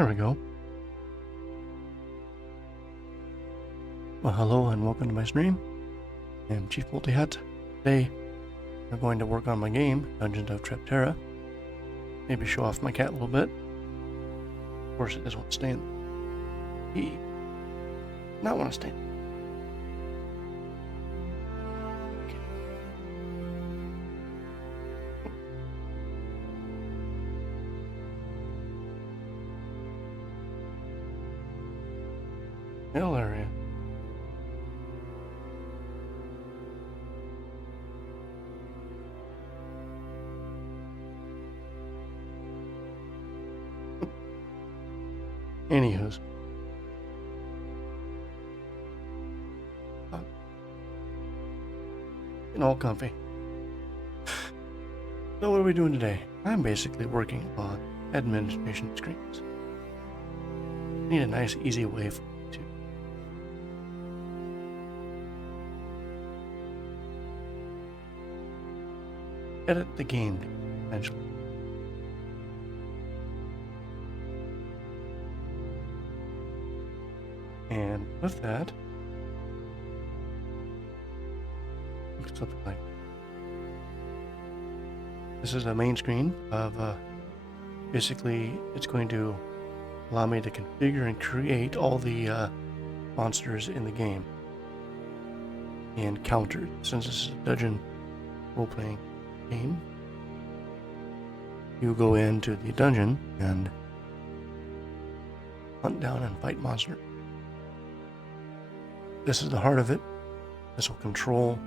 There we go. Well, hello and welcome to my stream. I am Chief Multi-Hut. Today, I'm going to work on my game, Dungeons of Treptera. Maybe show off my cat a little bit. Of course, it doesn't want to stay in. He not want to stay in. Hill area. Anywho's. Getting all comfy. So what are we doing today? I'm basically working on administration screens. Need a nice easy way for me to edit the game eventually. And with that, looks something like this is the main screen of basically it's going to allow me to configure and create all the monsters in the game and counters. Since this is a dungeon role-playing game, you go into the dungeon and hunt down and fight monsters. This is the heart of it. This will control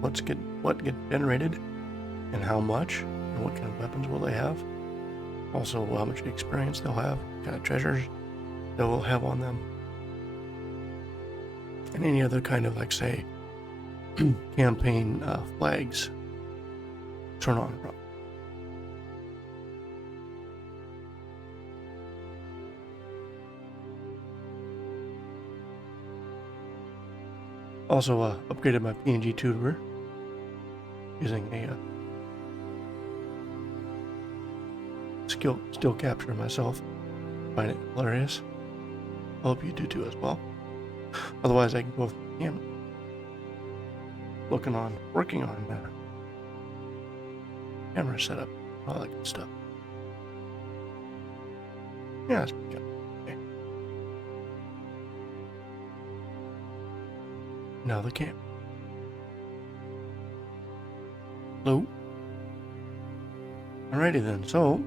what gets generated and how much, and what kind of weapons will they have. Also, how much experience they'll have, what kind of treasures they will have on them, and any other kind of, like, say, campaign flags turn on. Also upgraded my PNG tutor using a still capture myself. Find it hilarious. I hope you do too as well. Otherwise, I can go with the camera. Working on camera setup, all that good stuff. Yeah, it's pretty good. Okay. Now the camera. Hello. Alrighty then, so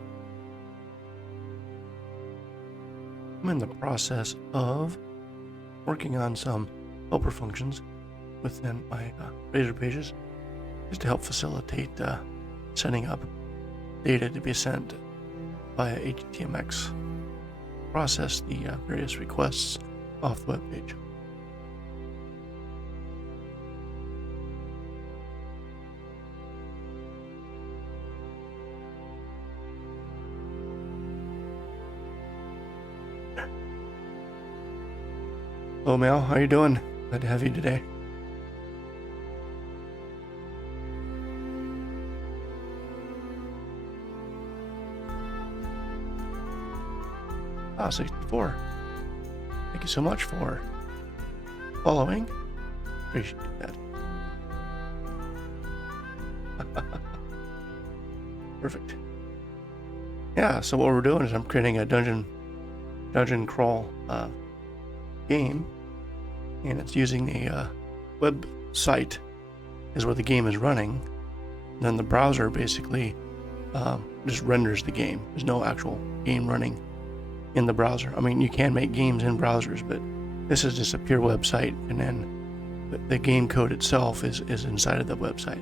I'm in the process of working on some helper functions within my Razor pages just to help facilitate setting up data to be sent via HTMX. Process the various requests off the web page. Hello, Mel. How you doing? Glad to have you today. Ah, 64. Thank you so much for following. Appreciate that. Perfect. Yeah, so what we're doing is I'm creating a dungeon crawl game. And it's using a website is where the game is running. And then the browser basically just renders the game. There's no actual game running in the browser. I mean, you can make games in browsers, but this is just a pure website, and then the game code itself is inside of the website.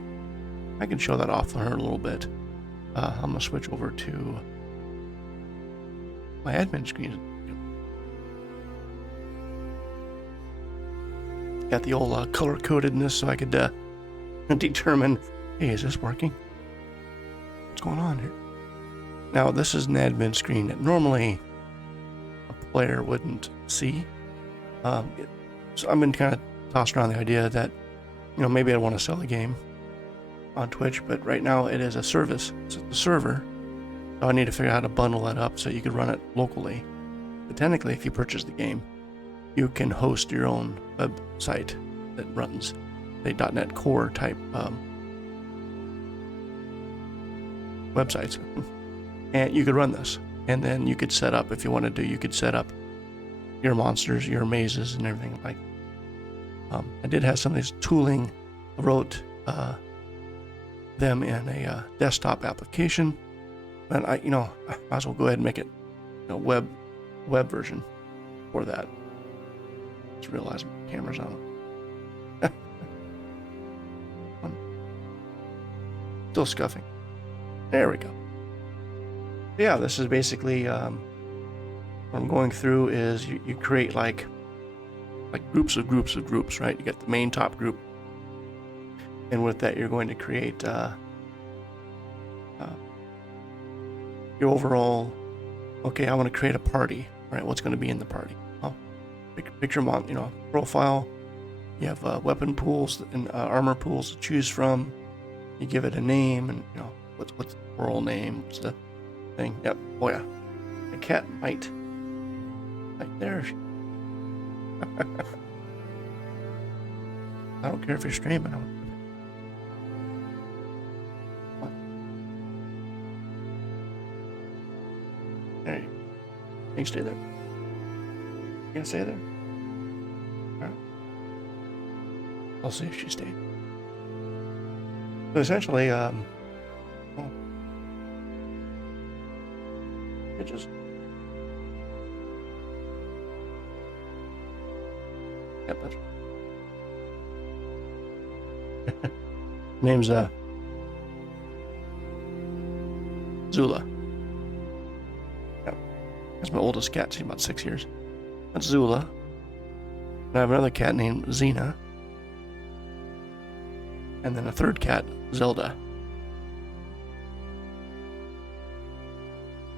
I can show that off for her a little bit. I'm going to switch over to my admin screen. Got the old color-codedness so I could determine, hey, is this working? What's going on here? Now, this is an admin screen that normally a player wouldn't see. So I've been kind of tossed around the idea that, maybe I want to sell a game on Twitch, but right now it is a service. It's a server. So I need to figure out how to bundle that up so you could run it locally But technically, if you purchase the game, you can host your own website that runs a .NET Core type websites, and you could run this, and then you could set up, if you wanted to, you could set up your monsters, your mazes, and everything like. I did have some of this tooling. I wrote them in a desktop application, and I might as well go ahead and make it, web version for that. Just realized my camera's on. Still scuffing. There we go. Yeah, this is basically what I'm going through is you create like groups of groups, right? You got the main top group, and with that you're going to create your overall. Okay, I want to create a party. Right? What's going to be in the party? Well, picture profile. You have weapon pools and armor pools to choose from. You give it a name, and what's the plural name? What's the thing? Yep. Oh yeah, a cat might. Right there. I don't care if you're streaming. There you go. You can stay there. You can stay there. All right. I'll see if she stayed. So essentially, it just. Yep, that's right. Name's Zula. Yep. That's my oldest cat. She's about 6 years. That's Zula. And I have another cat named Xena. And then a third cat, Zelda.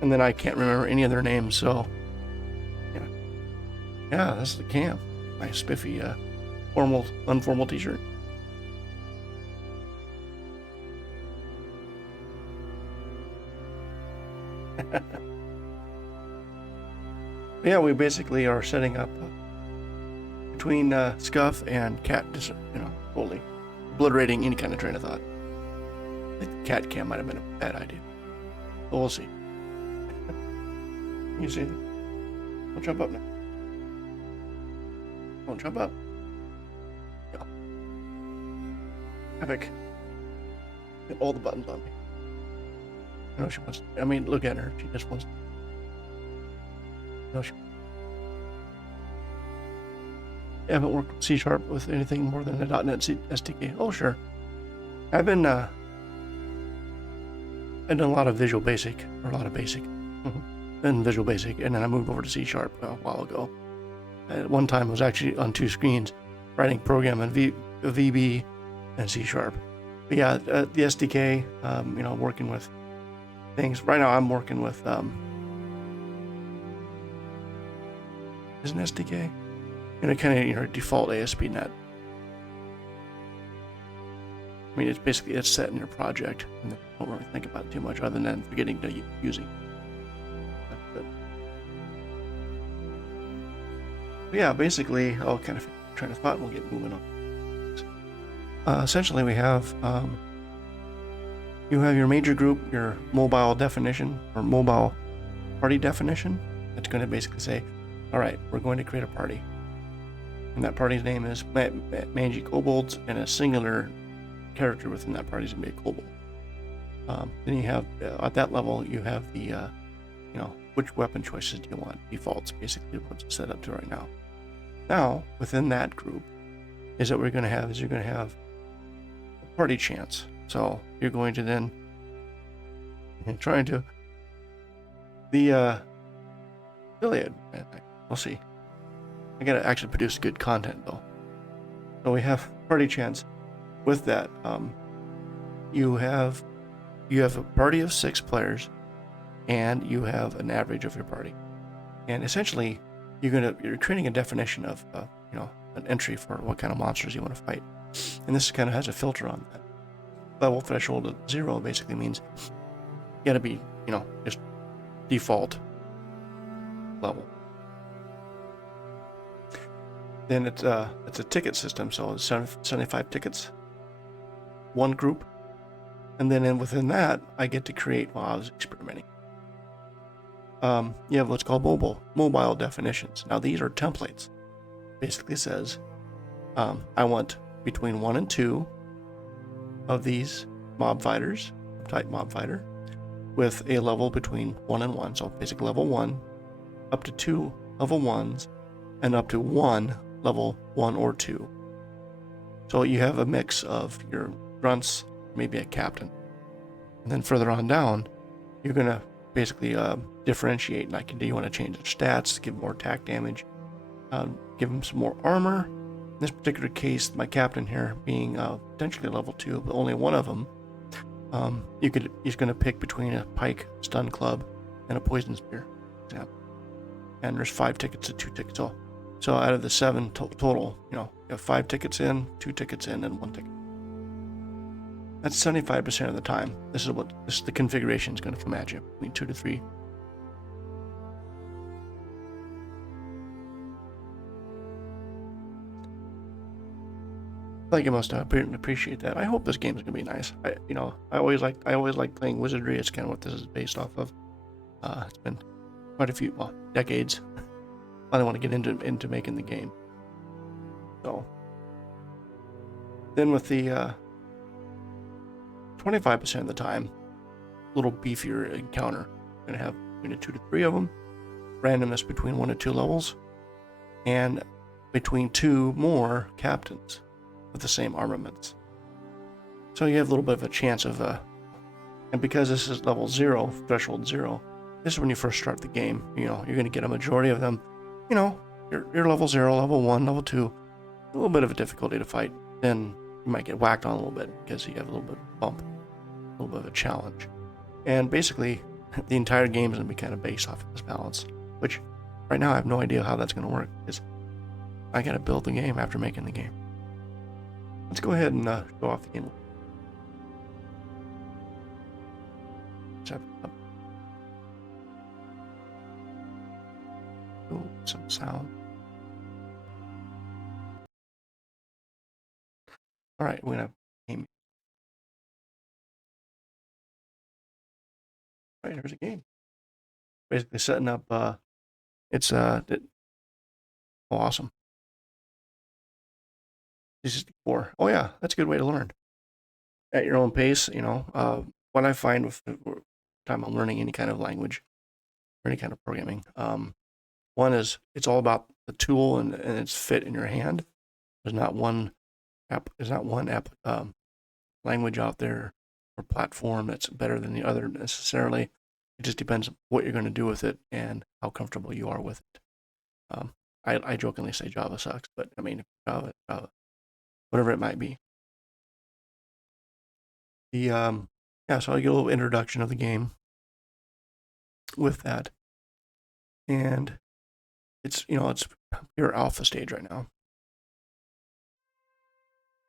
And then I can't remember any of their names, so yeah, this is the camp. My spiffy, unformal t-shirt. Yeah, we basically are setting up between Scuff and Cat, totally obliterating any kind of train of thought. I think the cat cam might have been a bad idea, but we'll see. You see that? I'll jump up now. Won't jump up. Yeah. Epic. Hit all the buttons on me. I know she wants to, look at her. She just wants to. No, she. I haven't worked with C# with anything more than a .NET SDK. Oh, sure. I've done a lot of Visual Basic, or a lot of Basic. Then Visual Basic, and then I moved over to C# a while ago. At one time, I was actually on two screens, writing program in VB and C#. But yeah, the SDK, working with things. Right now, I'm working with is an SDK, kind of default ASP.NET. It's set in your project, and you don't really think about it too much, other than forgetting to using. Yeah, basically, I'll kind of train of thought, and we'll get moving on. Essentially, we have you have your major group, your mobile definition, or mobile party definition. That's going to basically say, all right, we're going to create a party. And that party's name is Mangy Kobolds, and a singular character within that party is going to be a kobold. Then you have, at that level, you have the, which weapon choices do you want? Defaults, basically, what's it set up to right now. Now, within that group, is that what you're going to have a party chance. So you're going to then, trying to, the affiliate, we'll see. I gotta actually produce good content though. So we have party chance. With that, you have a party of 6 players, and you have an average of your party. And essentially, you're creating a definition of an entry for what kind of monsters you want to fight. And this kind of has a filter on that. Level threshold of 0 basically means you gotta be just default level. then it's a ticket system, so it's 75 tickets, one group, and then within that, I get to create while I was experimenting. You have what's called mobile definitions. Now these are templates. Basically says, I want between 1 and 2 of these mob fighters, type mob fighter, with a level between 1 and 1. So basically level 1, up to 2 level 1s, and up to 1 level 1 or 2. So you have a mix of your grunts, maybe a captain. And then further on down, you're going to basically differentiate. Like, do you want to change their stats, give more attack damage, give them some more armor? In this particular case, my captain here being potentially level 2, but only one of them, he's going to pick between a pike, stun club, and a poison spear, for example. And there's 5 tickets to 2 tickets. So out of the 7 total, you have 5 tickets in, 2 tickets in, and 1 ticket. That's 75% of the time. This is the configuration is going to come at you, between 2 to 3. I think you must appreciate that. I hope this game is going to be nice. I always like playing wizardry. It's kind of what this is based off of. It's been quite a few decades. I want to get into making the game. So then with the 25% of the time, a little beefier encounter. We're going to have between 2 to 3 of them, randomness between 1 to 2 levels, and between 2 more captains with the same armaments. So you have a little bit of a chance of and because this is level 0, threshold 0, this is when you first start the game. You're going to get a majority of them. You're level 0, level 1, level 2, a little bit of a difficulty to fight. Then you might get whacked on a little bit because you have a little bit of a bump, a little bit of a challenge. And basically, the entire game is going to be kind of based off of this balance, which right now I have no idea how that's going to work because I got to build the game after making the game. Let's go ahead and go off the game. Oh, some sound. All right, we're gonna game. All right, here's a game. Basically setting up. It's awesome. This is 4. Oh yeah, that's a good way to learn. At your own pace, what I find with the time I'm learning any kind of language or any kind of programming, one is it's all about the tool and its fit in your hand. There's not one language out there or platform that's better than the other necessarily. It just depends on what you're going to do with it and how comfortable you are with it. I jokingly say Java sucks, but I mean Java, whatever it might be. So I get a little introduction of the game with that, and it's pure alpha stage right now.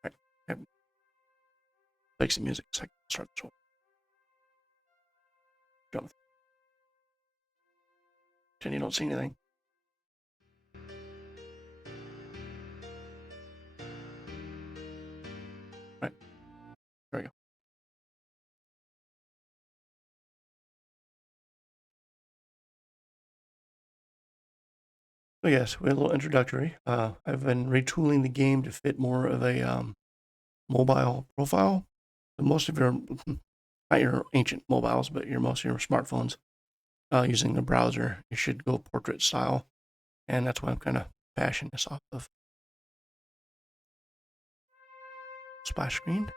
All right, play some music. So I can start this one. Jump. Pretend you don't see anything. All right, there we go. So yes, we have a little introductory. I've been retooling the game to fit more of a mobile profile. Most of your, not your ancient mobiles, but most of your smartphones using the browser, you should go portrait style. And that's what I'm kind of fashioning this off of. Splash screen.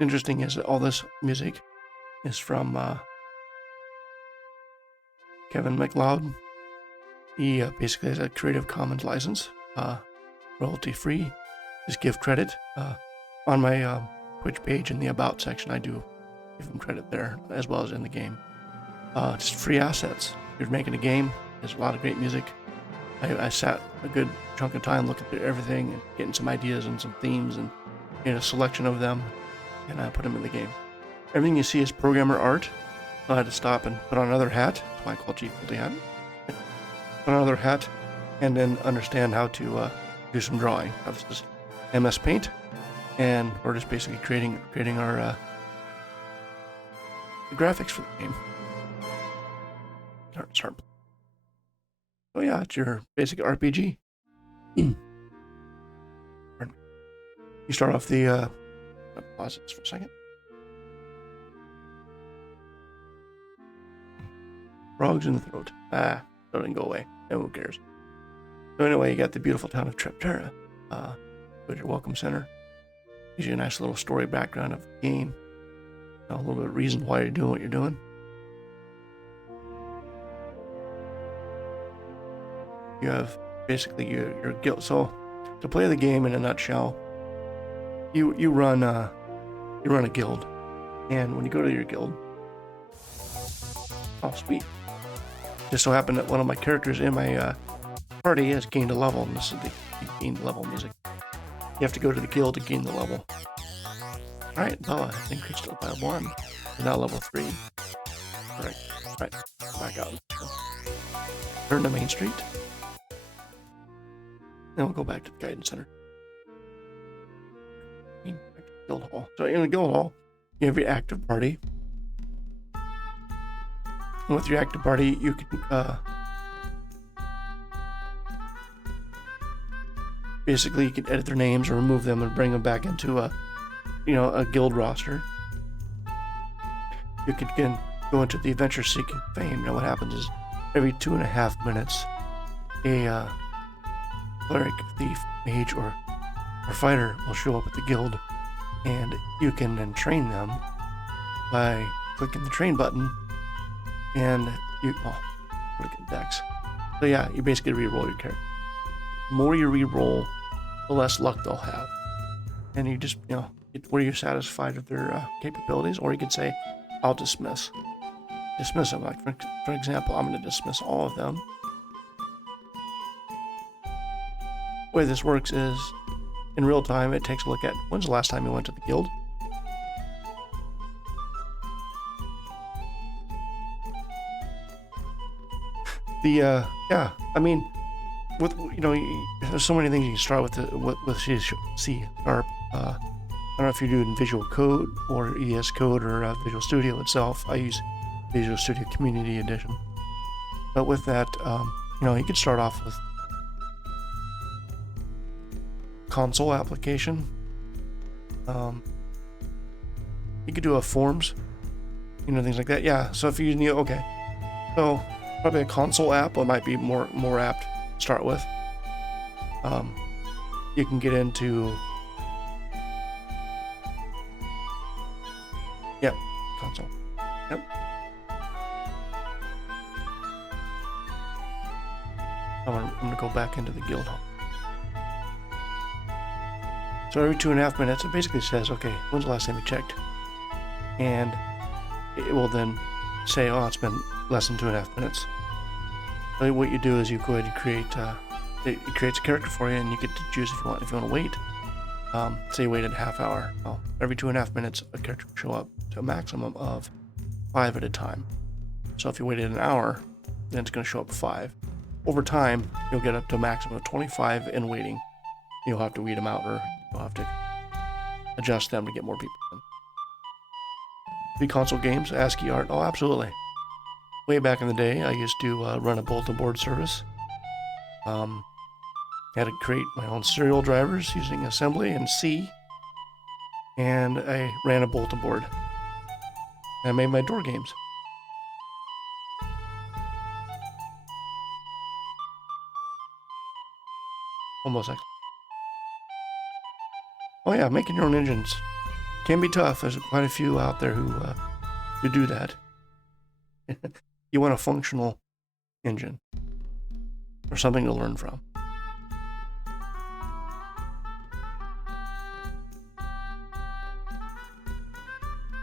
Interesting is that all this music is from Kevin MacLeod. He basically has a Creative Commons license, royalty free. Just give credit on my Twitch page in the About section. I do give him credit there as well as in the game. Just free assets. If you're making a game, there's a lot of great music. I sat a good chunk of time looking through everything and getting some ideas and some themes and a selection of them, and I put them in the game. Everything you see is programmer art. So I had to stop and put on another hat. That's why I call it Chief Hat. Put on another hat and then understand how to do some drawing. Now, this is MS Paint, and we're just basically creating our the graphics for the game. Start. So yeah, it's your basic RPG. You start off the pause this for a second. Frogs in the throat. Doesn't go away. No, who cares? So anyway, you got the beautiful town of Treptera. Go to your welcome center. Gives you a nice little story background of the game. A little bit of reason why you're doing what you're doing. You have basically your guild. So to play the game in a nutshell, you run a guild, and when you go to your guild, oh sweet, just so happened that one of my characters in my party has gained a level, and this is the gained level music. You have to go to the guild to gain the level. All right, Bella increased it by 1. We're now level 3. All right, back out. Turn to Main Street. Then we'll go back to the Guidance Center. Back to the Guild Hall. So in the Guild Hall, you have your active party. And with your active party, you can basically you can edit their names or remove them and bring them back into a guild roster. You can go into the adventure seeking fame. Now what happens is every 2.5 minutes, a cleric, thief, mage, or fighter will show up at the guild, and you can then train them by clicking the train button, and look at Dex. So yeah, you basically re-roll your character. The more you re-roll, the less luck they'll have, and you just were you satisfied with their capabilities, or you could say, I'll dismiss them. Like for example, I'm going to dismiss all of them. The way this works is, in real time, it takes a look at when's the last time you went to the guild. With there's so many things you can start with C Harp. I don't know if you're doing Visual Code or ES Code or Visual Studio itself. I use Visual Studio Community Edition. But with that, you could start off with console application. You could do a forms, things like that. Yeah. So if you need, okay, so probably a console app might be more apt to start with. You can get into console. Yep. I'm gonna go back into the guild hall. So every 2.5 minutes, it basically says, okay, when's the last time you checked? And it will then say, oh, it's been less than 2.5 minutes. So what you do is you go ahead and create, it creates a character for you, and you get to choose if you want to wait. Say you waited a half hour. Well, every 2.5 minutes, a character will show up to a maximum of 5 at a time. So if you waited an hour, then it's going to show up 5. Over time, you'll get up to a maximum of 25 in waiting. You'll have to weed them out, or you'll have to adjust them to get more people in. The console games, ASCII art, oh, absolutely. Way back in the day, I used to run a bulletin board service. I had to create my own serial drivers using assembly and C, and I ran a bulletin board. And I made my door games. Almost excellent. Oh yeah, making your own engines can be tough. There's quite a few out there who do that. You want a functional engine or something to learn from.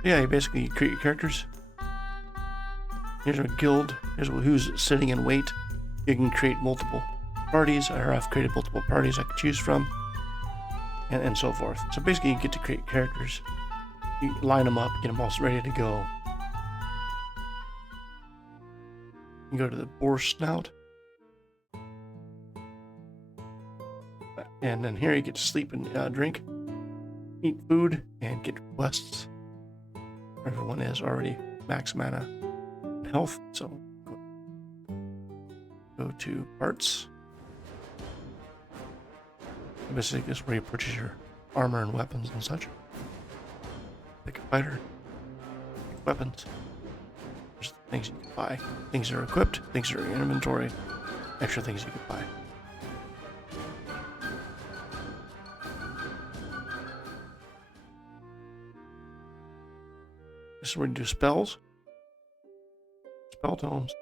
Yeah, you basically create your characters. Here's a guild. Here's who's sitting in wait. You can create multiple parties, or I've created multiple parties I could choose from, and so forth. So basically, you get to create characters. You line them up, get them all ready to go. You go to the boar snout. And then here you get to sleep and drink, eat food, and get quests. Everyone is already max mana and health, so go to parts. Basically, this is where you purchase your armor and weapons and such. Pick a fighter, pick weapons. There's the things you can buy. Things that are equipped, things that are in your inventory, extra things you can buy. This is where you do spells, spell tomes.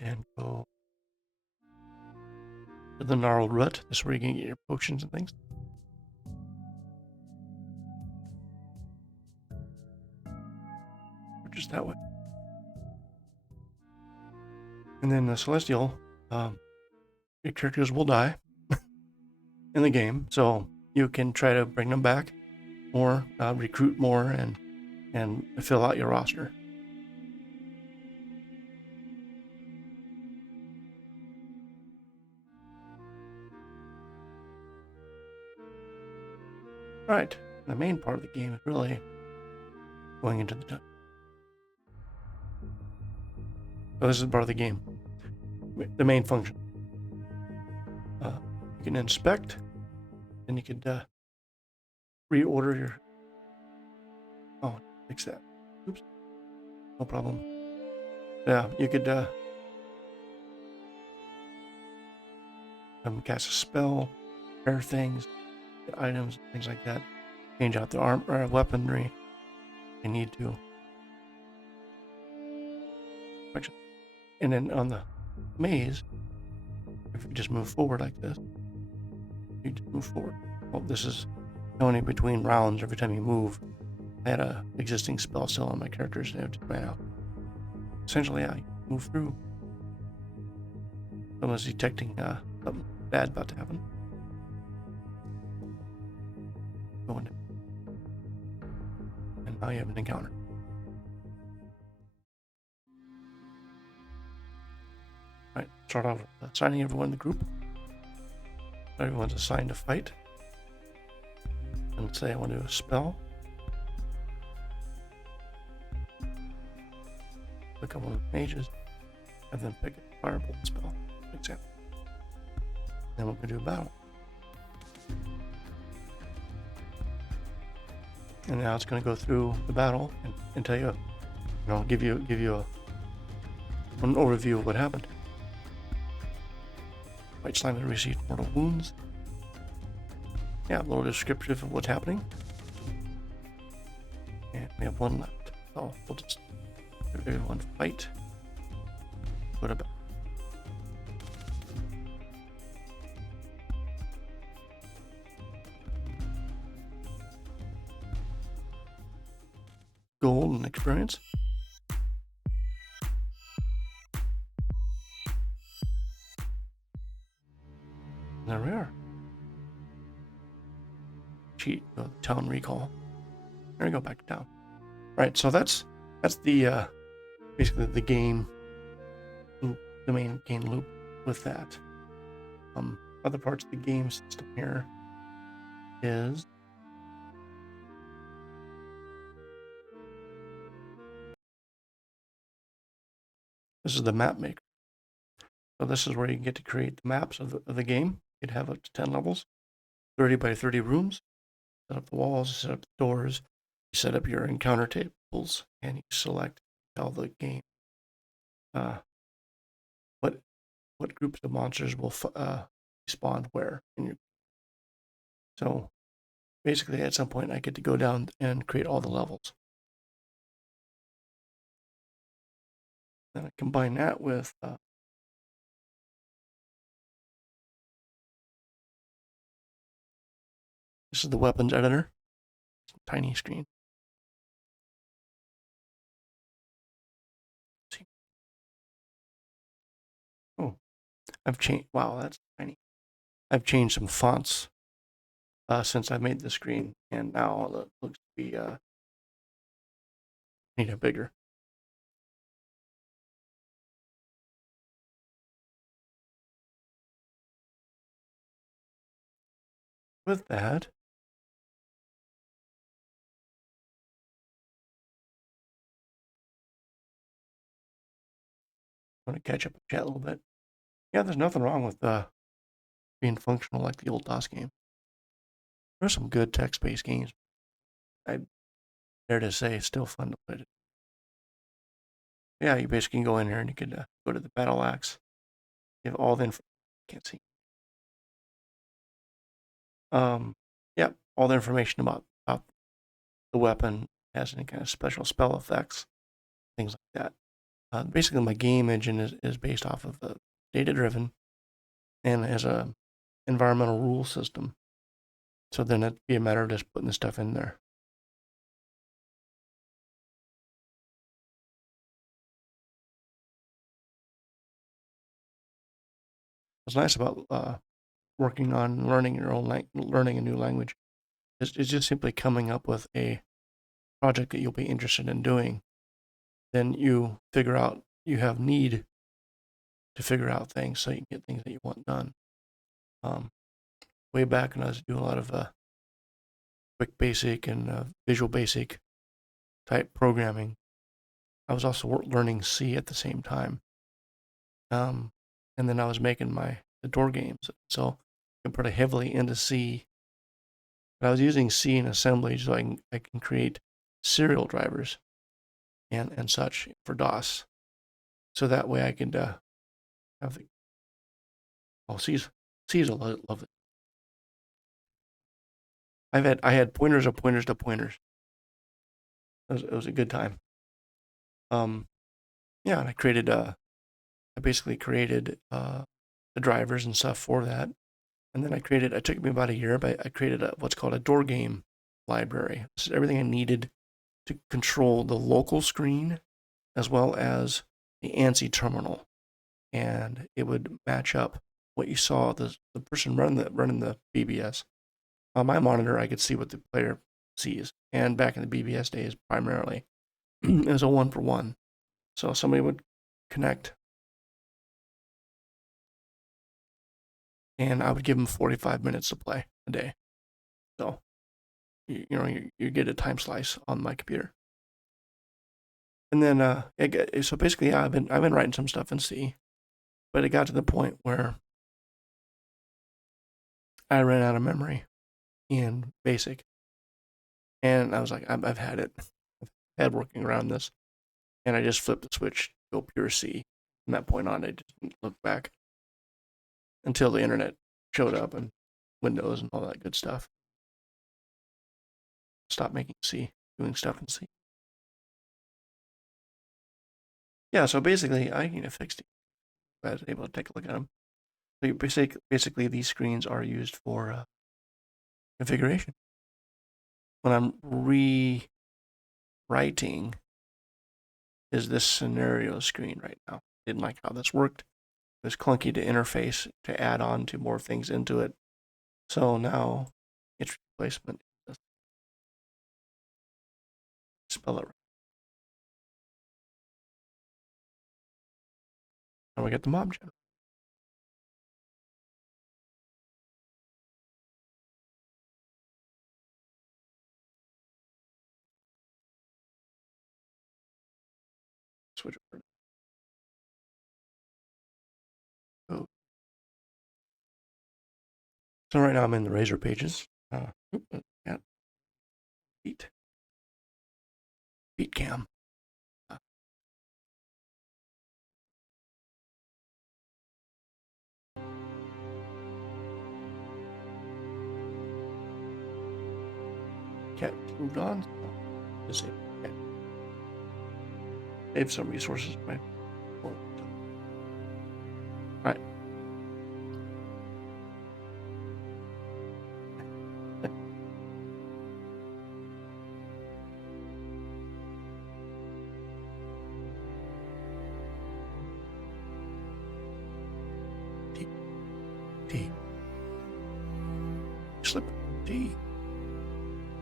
And go to the gnarled rut. This is where you can get your potions and things. Or just that way. And then the celestial, your characters will die in the game, so you can try to bring them back or recruit more and fill out your roster. All right, the main part of the game is really going into the dungeon. So this is part of the game, the main function. You can inspect, and you could reorder your. Oh, fix that. Oops, no problem. Yeah, you could cast a spell, repair things, get items, things like that. Change out the armor or weaponry you need to. And then on the maze, if you just move forward like this, you just move forward. Well, this is only between rounds. Every time you move, I had a existing spell still on my characters and it just ran out. Essentially, I move through. Someone's detecting something bad about to happen. Go in. And now you have an encounter. Alright, start off with assigning everyone in the group. Everyone's assigned a fight. And let's say I want to do a spell. Pick up one of the mages, and then pick a fireball spell, for example. Then we're going to do a battle. And now it's going to go through the battle and tell you, give you an overview of what happened. White Slime received mortal wounds. Yeah, a little descriptive of what's happening. And we have one left. So we'll just have everyone fight. What about? Gold and experience. There we are. Cheat, town recall. There we go, back to town. Right, so that's the basically the game, the main game loop with that. Other parts of the game system here is this is the map maker. So this is where you get to create the maps of the game. You'd have up to 10 levels, 30 by 30 rooms. Set up the walls, set up the doors, you set up your encounter tables, and you select tell the game what groups of monsters will spawn where in your. So basically, at some point, I get to go down and create all the levels. Then I combine that with this is the weapons editor. It's a tiny screen. Let's see. Oh, I've changed. Wow, that's tiny. I've changed some fonts since I made the screen, and now it looks to be need a bigger. with that, I'm going to catch up with chat a little bit. Yeah, there's nothing wrong with being functional like the old DOS game. There's some good text-based games. I dare to say it's still fun to play. Yeah, you basically can go in here and you could go to the battle axe. You have all the can't see. Yeah, all the information about the weapon, has any kind of special spell effects, things like that. Basically, my game engine is based off of the data-driven and has a environmental rule system. So then it'd be a matter of just putting the stuff in there. What's nice about working on learning learning a new language is just simply coming up with a project that you'll be interested in doing. Then you figure out you have need to figure out things so you can get things that you want done. Way back when I was doing a lot of quick basic and visual basic type programming, I was also learning C at the same time. And then I was making the door games, so I put heavily into C. But I was using C in assembly so I can create serial drivers and such for DOS. So that way I could have the C's a lovely. I had pointers of pointers to pointers. It was a good time. Yeah, and I basically created the drivers and stuff for that. And then it took me about a year, but I created what's called a door game library. This is everything I needed to control the local screen as well as the ANSI terminal. And it would match up what you saw, the person running the BBS. On my monitor, I could see what the player sees. And back in the BBS days, primarily, it was a 1-for-1. So somebody would connect, and I would give them 45 minutes to play a day. So, you get a time slice on my computer. And then, so basically, yeah, I've been writing some stuff in C, but it got to the point where I ran out of memory in BASIC, and I was like, I've had it. I've had working around this, and I just flipped the switch, go pure C. From that point on, I just didn't look back until the internet showed up and Windows and all that good stuff. Stop making C, doing stuff in C. Yeah, so basically, I fixed it. I was able to take a look at them. So basically, these screens are used for configuration. When I'm rewriting, is this scenario screen right now. Didn't like how this worked. It was clunky to interface to add on to more things into it. So now it's replacement. Spell it right. And we get the mob generator. Switch over. Oh. So right now I'm in the Razor pages. Yeah. Beat cam. Cat moved on. Just save some resources. Right. All right. T. Slip T.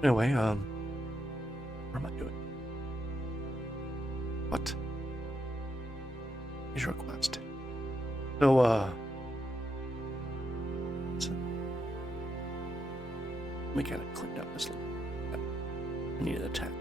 Anyway, what am I doing? What is your request? So, Let me kind of clean up this little bit. I need an attack.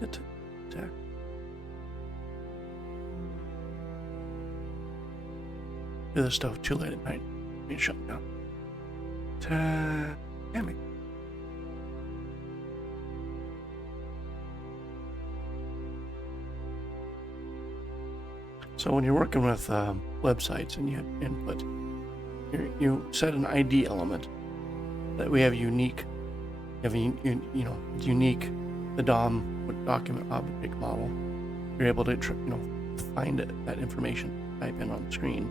Attack. Do this stuff too late at night. Let me shut down. Damn it. So when you're working with websites and you have input, you set an ID element that we have unique. You have unique. The DOM document object model. You're able to find that information, type in on the screen,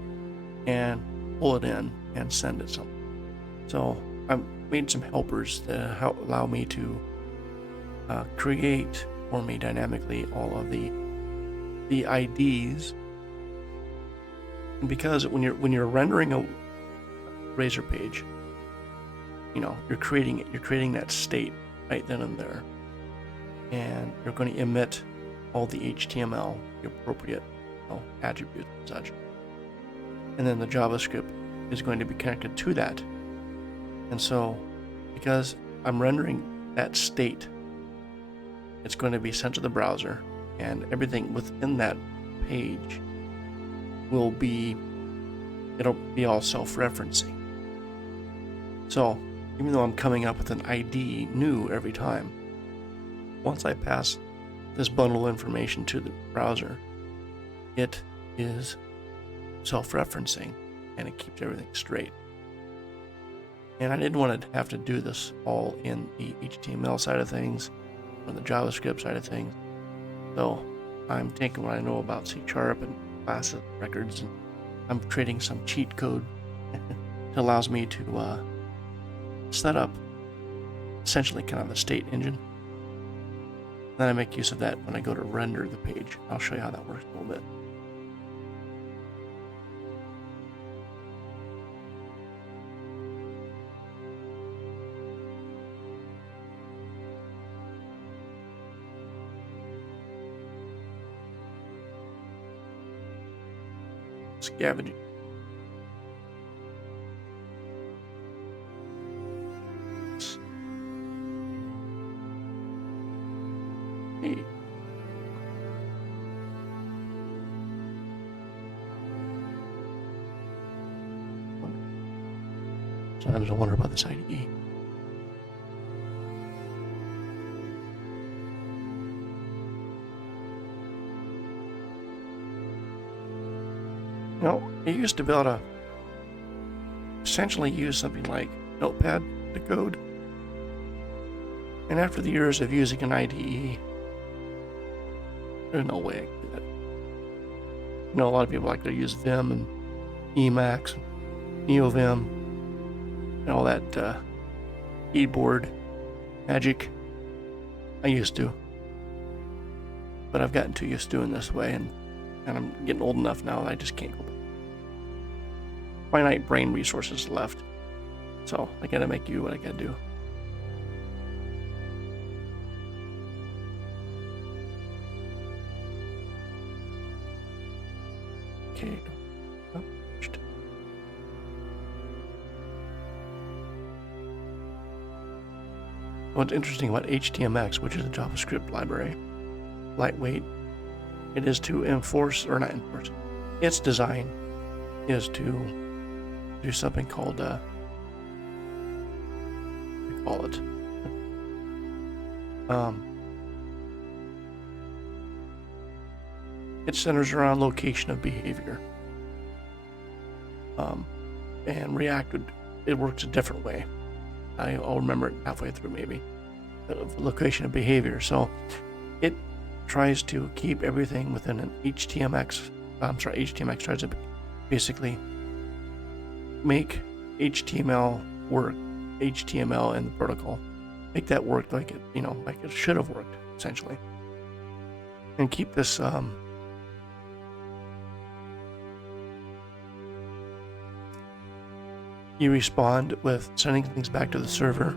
and pull it in and send it something. So I've made some helpers that allow me to create for me dynamically all of the IDs. And because when you're rendering a Razor page, you're creating that state right then and there, and you're going to emit all the HTML, the appropriate attributes and such, and then the JavaScript is going to be connected to that. And so, because I'm rendering that state, it's going to be sent to the browser, and everything within that page it'll be all self-referencing. So even though I'm coming up with an ID new every time, once I pass this bundle of information to the browser, it is self-referencing and it keeps everything straight. And I didn't want to have to do this all in the HTML side of things or the JavaScript side of things. So I'm taking what I know about C# and classes, records, and I'm creating some cheat code that allows me to set up essentially kind of a state engine. Then I make use of that when I go to render the page. I'll show you how that works a little bit. Scavenging. Hey. Sometimes I wonder about this IDE. You used to be able to essentially use something like Notepad to code. And after the years of using an IDE, there's no way I can do that. A lot of people like to use Vim and Emacs, and NeoVim, and all that keyboard magic. I used to. But I've gotten too used to doing this way, and I'm getting old enough now that I just can't go back. Finite brain resources left, so I gotta make do what I gotta do. Okay. What's interesting about HTMX, which is a JavaScript library, lightweight, it is to its design is to do something called it centers around location of behavior, and React it works a different way. I'll remember it halfway through, maybe, the location of behavior. So it tries to keep everything within an HTMX. HTMX tries to basically make HTML work, HTML and the protocol, make that work like it should have worked, essentially, and keep this you respond with sending things back to the server,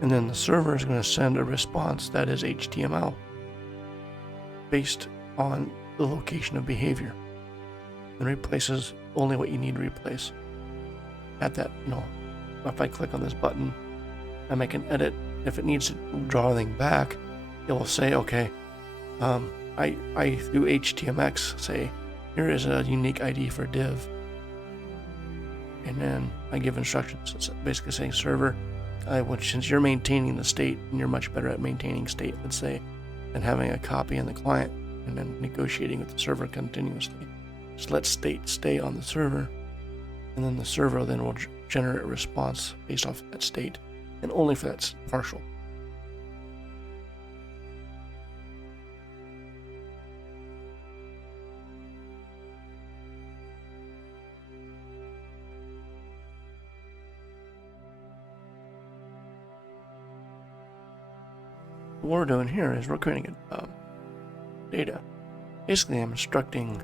And then the server is going to send a response that is HTML based on the location of behavior and replaces only what you need to replace. At that, if I click on this button, I make an edit. If it needs to draw anything back, it will say, okay, I through HTMX say, here is a unique ID for div. And then I give instructions. It's basically saying, server, since you're maintaining the state and you're much better at maintaining state, let's say, than having a copy in the client and then negotiating with the server continuously, just let state stay on the server, and then the server then will generate a response based off of that state, and only for that partial. What we're doing here is we're creating data. Basically, I'm instructing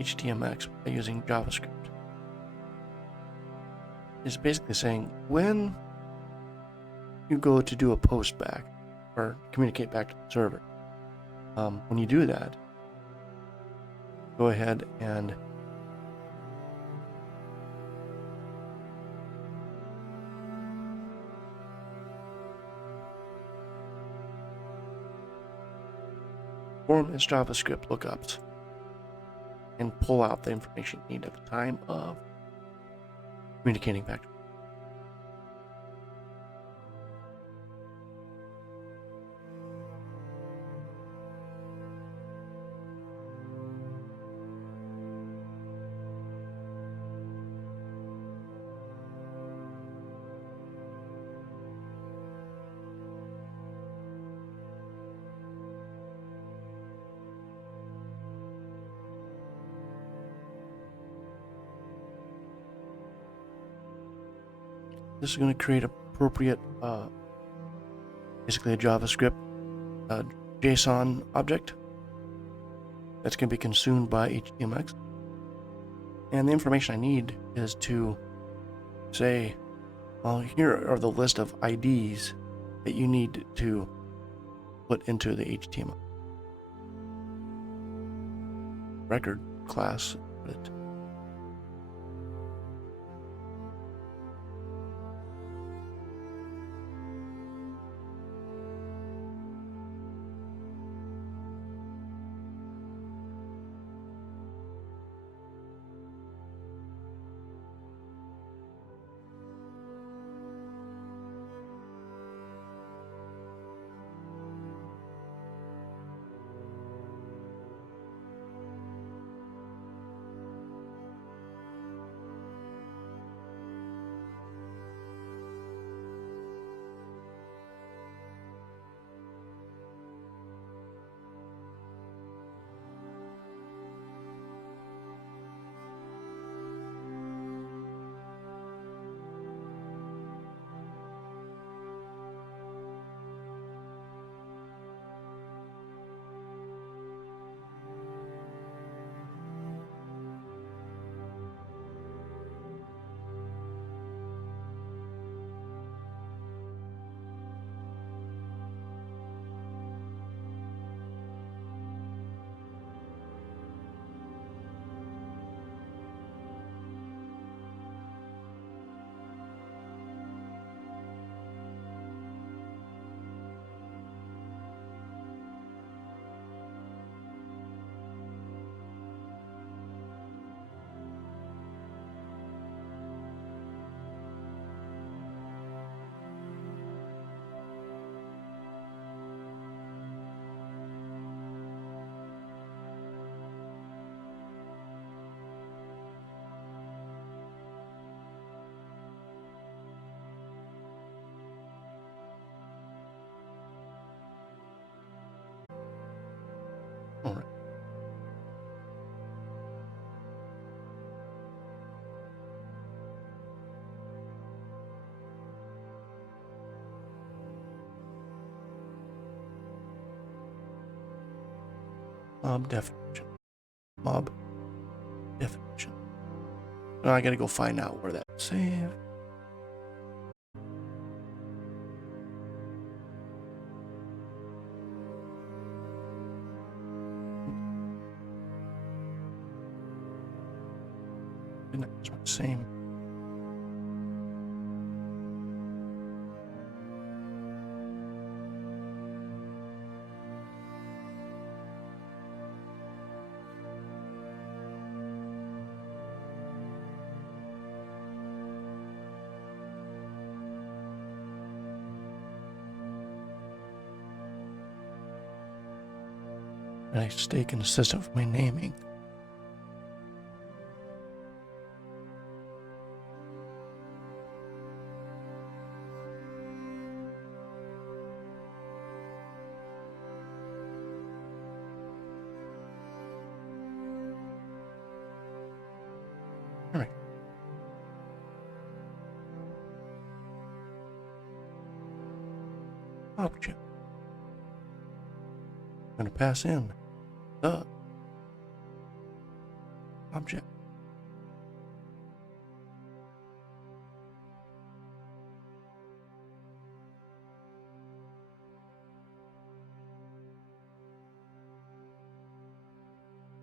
HTMX by using JavaScript. It's basically saying when you go to do a post back or communicate back to the server, when you do that, go ahead and perform its JavaScript lookups and pull out the information you need at the time of communicating back to it. This is going to create appropriate, basically a JavaScript JSON object that's going to be consumed by HTMX. And the information I need is to say, well, here are the list of IDs that you need to put into the HTML record class. All right. Mob definition. Mob definition. Now I gotta go find out where that save. Didn't I use my same? And I stay consistent with my naming. All right. Object. I'm going to pass in the object.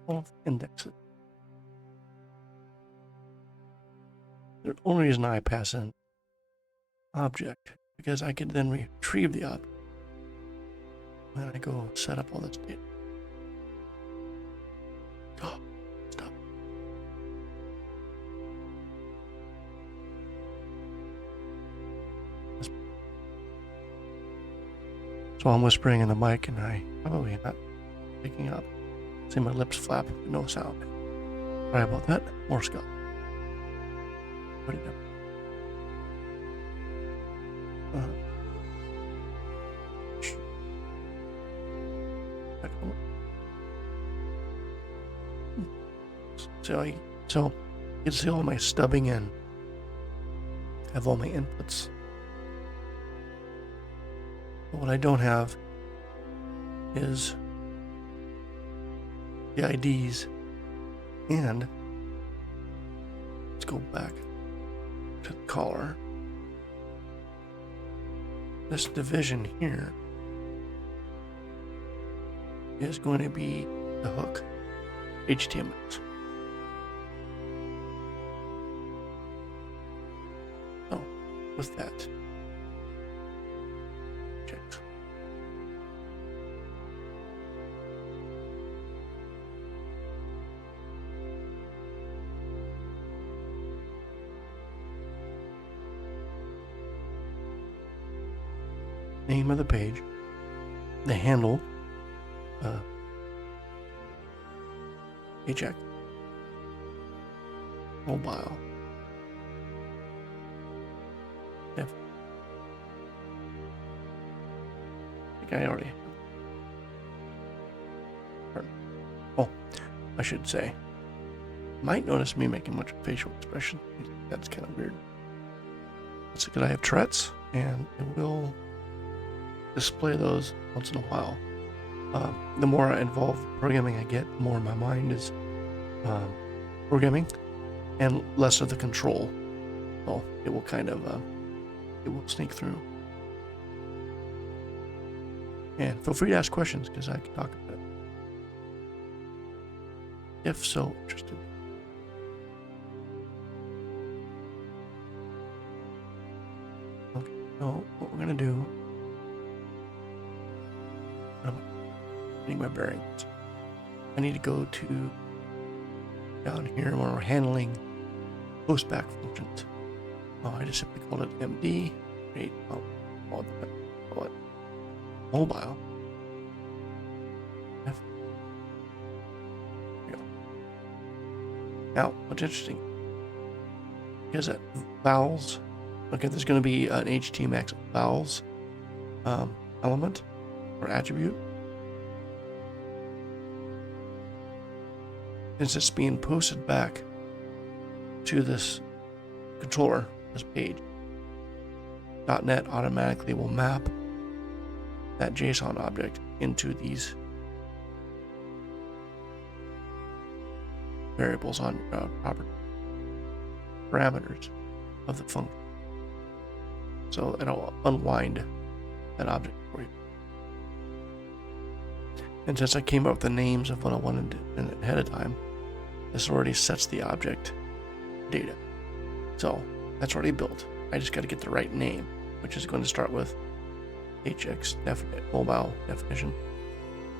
Both indexes. The only reason I pass in object because I can then retrieve the object when I go set up all this data. Oh, stop. So I'm whispering in the mic and I probably not picking up. See my lips flap, but no sound. Sorry about that. More skull. Put it down. So you can see all my stubbing in. I have all my inputs. But what I don't have is the IDs. And let's go back to the collar. This division here is going to be the hook HTML. So with that, check. Name of the page, the handle, paycheck, mobile, I think I already have. Oh, I should say, might notice me making much facial expression. That's kind of weird. That's because I have Tourette's, and it will display those once in a while. The more involved programming I get, the more my mind is programming and less of the control. So it will kind of it will sneak through. And feel free to ask questions because I can talk about it if so interested. Okay, so what we're gonna do, I'm getting my bearings. I need to go to down here when we're handling post-back functions. Oh, I just simply called it MD. Wait, call it mobile. F. There we go. Now, what's interesting is that vowels. Okay, there's going to be an HTMX vowels element or attribute. It's just being posted back to this controller, this page. .NET automatically will map that JSON object into these variables on property parameters of the function. So it'll unwind that object for you. And since I came up with the names of what I wanted ahead of time, this already sets the object data. So that's already built. I just got to get the right name, which is going to start with HX mobile definition.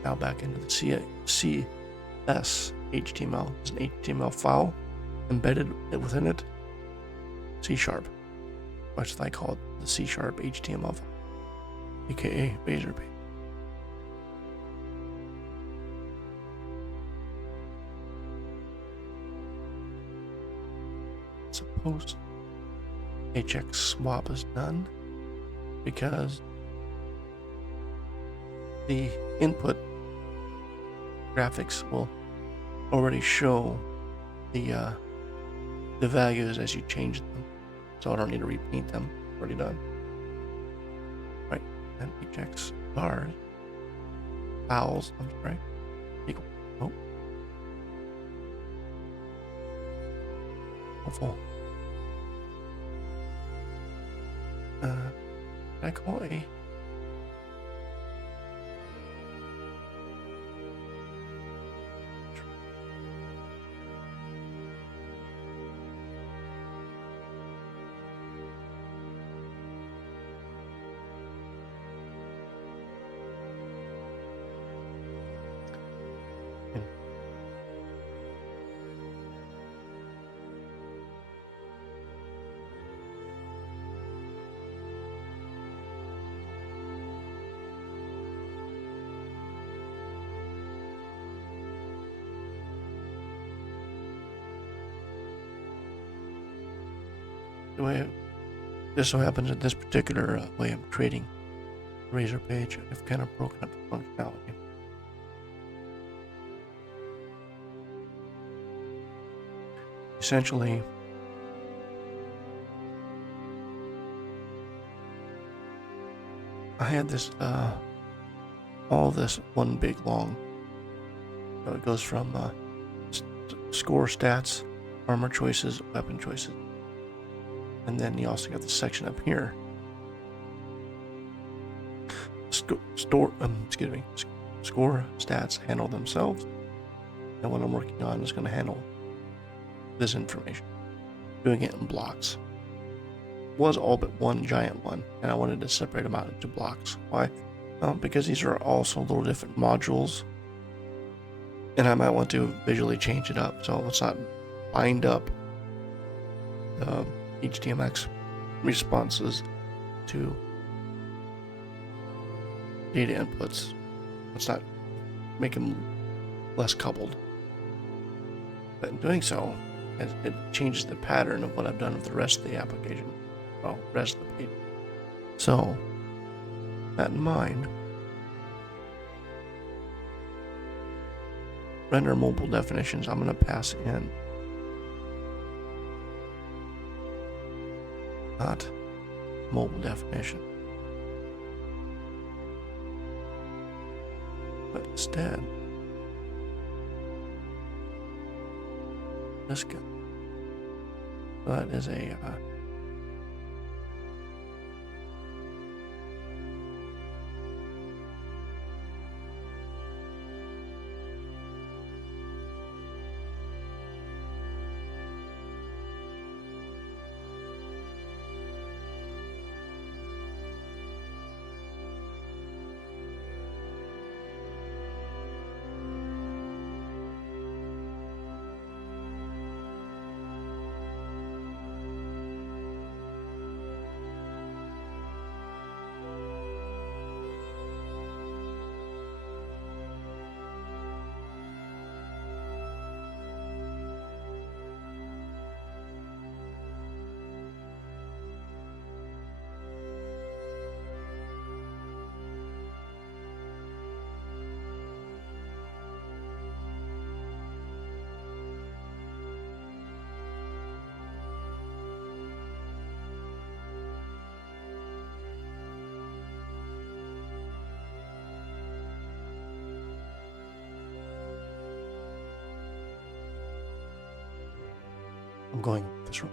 Now back into the CS HTML. There's an HTML file embedded within it. C#. What I call it, the C# HTML file, aka Razor page. Suppose HX swap is done because the input graphics will already show the values as you change them, so I don't need to repaint them. Already done. Right, and HX bars, vowels. I'm sorry. Equal. Oh. Hopeful. Can I call a? The way just so happens that this particular way I'm creating Razor page, I've kind of broken up the functionality. Essentially, I had this all this one big long. So it goes from score stats, armor choices, weapon choices. And then you also got the section up here. Score stats handle themselves, and what I'm working on is going to handle this information. Doing it in blocks. It was all but one giant one, and I wanted to separate them out into blocks. Why? Because these are also little different modules, and I might want to visually change it up, so let's not bind up the HTMX responses to data inputs. Let's not make them less coupled. But in doing so, it changes the pattern of what I've done with the rest of the application. Well, rest of the page. So, that in mind, render mobile definitions, I'm going to pass in not mobile definition, but instead this guy. That is a I'm going this room.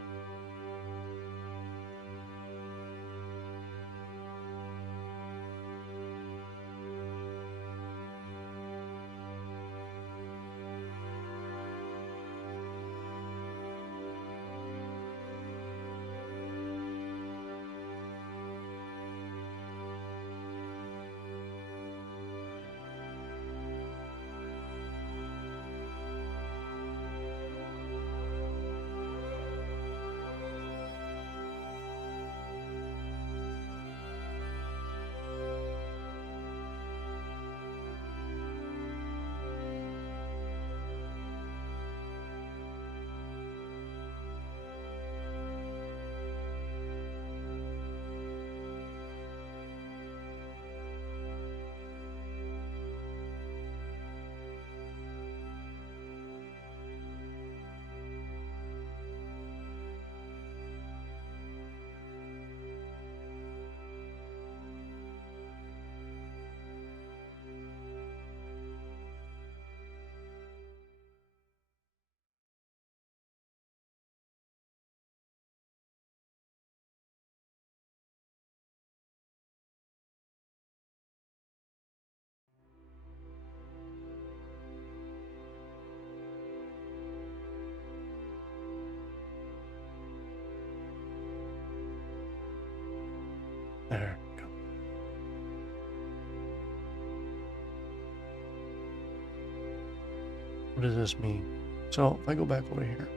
what does this mean? So if I go back over here.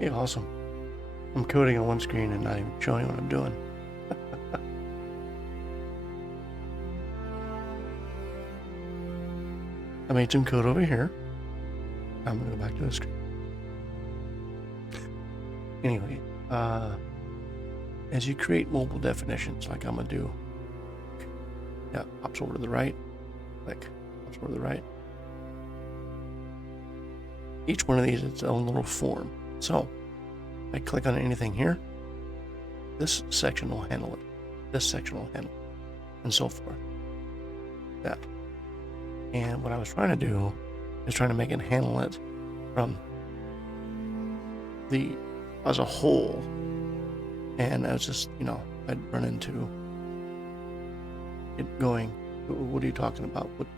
Hey, awesome. I'm coding on one screen and not even showing what I'm doing. I made some code over here. I'm gonna go back to the screen. Anyway, as you create mobile definitions, like I'm gonna do, yeah, hops over to the right, click, hops over to the right. Each one of these is its own little form. So, if I click on anything here, this section will handle it. This section will handle it, and so forth. That. And what I was trying to do is trying to make it handle it from the as a whole. And I was just, I'd run into it going, what are you talking about? Which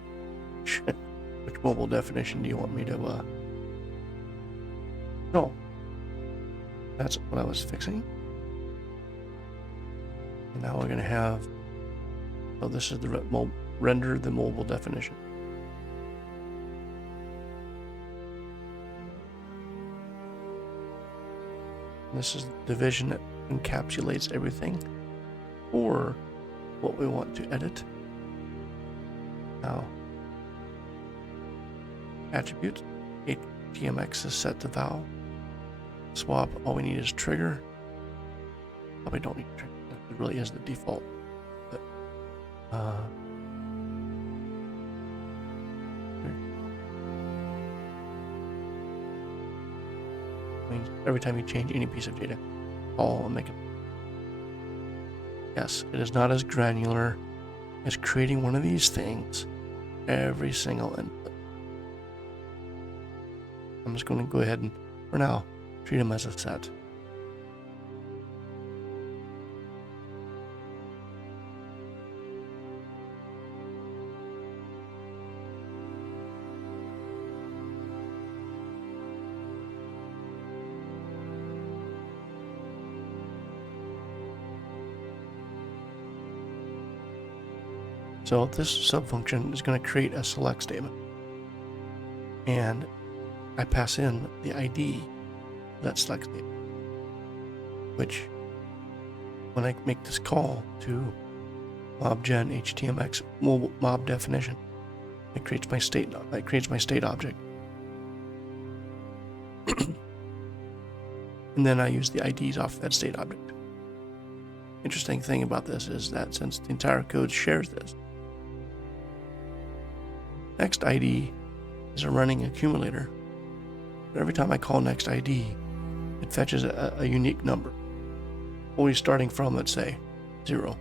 mobile definition do you want me to, No. That's what I was fixing. And now we're going to have, so this is the render the mobile definition. This is the division that encapsulates everything or what we want to edit. Now, attribute, HTMX is set to val. Swap, all we need is trigger. Probably don't need trigger, it really is the default. But, means every time you change any piece of data, all and make it. Yes, it is not as granular as creating one of these things every single input. I'm just going to go ahead and, for now, treat them as a set. So this subfunction is going to create a select statement. And I pass in the ID of that select statement, which when I make this call to mobgen HTMX mob definition, it creates my state object. And then I use the IDs off that state object. Interesting thing about this is that since the entire code shares this, next ID is a running accumulator. But every time I call next ID, it fetches a unique number. Always starting from, let's say, 0.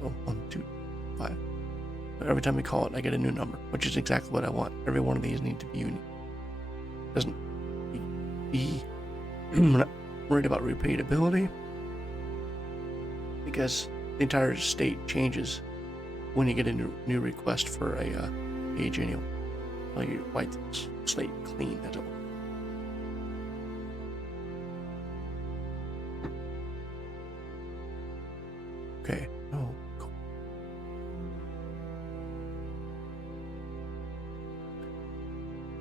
So 1, 2, 5. But every time we call it, I get a new number, which is exactly what I want. Every one of these need to be unique. Doesn't be I'm not worried about repeatability because the entire state changes when you get a new request for a page anyway. So you wipe the slate clean, as it were. Okay. Oh, cool.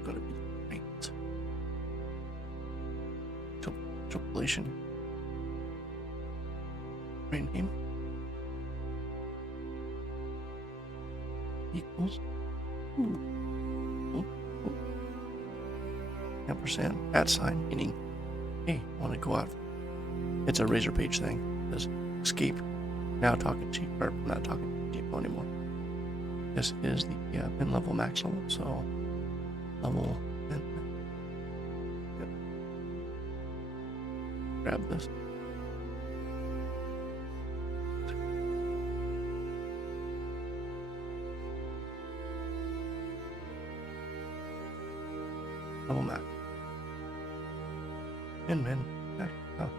Gonna be Plaint. Interpolation. Brain name equals. Ampersand @, meaning, hey, I want to go out. It's a razor page thing. It says escape. Now talking to Harp, not talking to Depot anymore. This is the min level max level, so level min. Yep. Grab this. Level max. Min. Oh.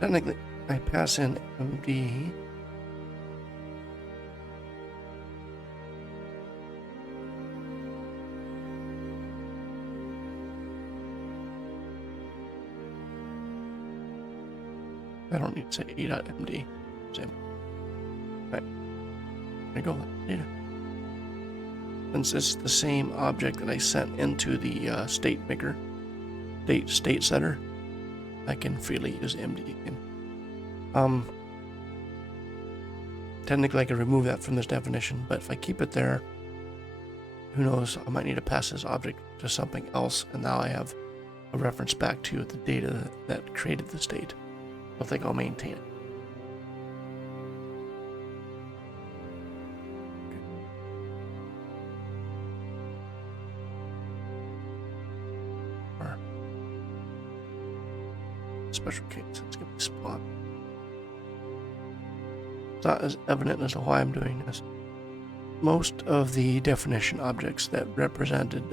Technically, I pass in MD. I don't need to say a.md. Same. Right. There you go. Data. since it's the same object that I sent into the state maker, state setter, I can freely use MD again. Technically I could remove that from this definition, but if I keep it there, who knows, I might need to pass this object to something else, and now I have a reference back to the data that created the state. I think I'll maintain it. Special case, it's going to be spawn. It's not as evident as to why I'm doing this. Most of the definition objects that represented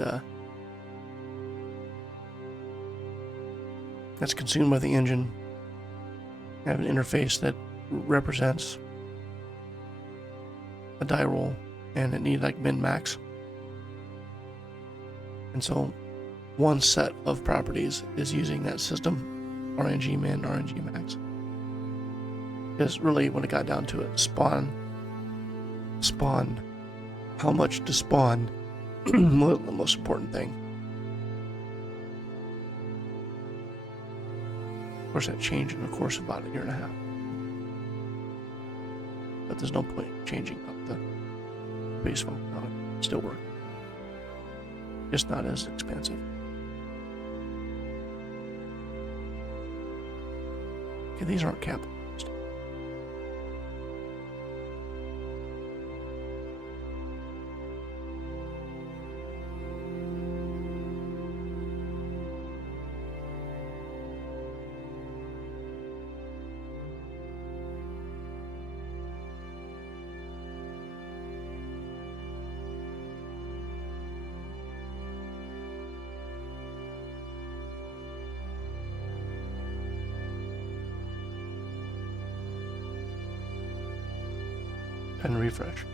that's consumed by the engine have an interface that represents a die roll, and it needs like min max. And so one set of properties is using that system. RNG min, RNG max. Because really, when it got down to it, spawn, how much to spawn was the most important thing. Of course, that changed in the course of about a year and a half. But there's no point in changing up the base functionality. Still work. Just not as expensive. Okay, these aren't capitalized. And refresh.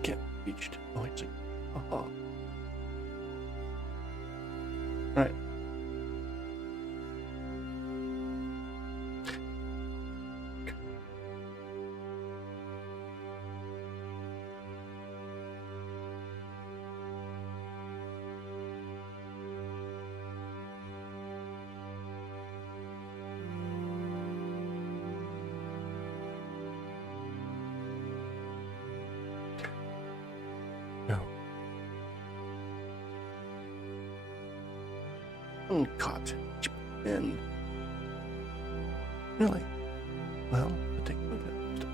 Get reached. Oh, it's like, aha. Right. No. Caught. And really, well, I'll take a look at it.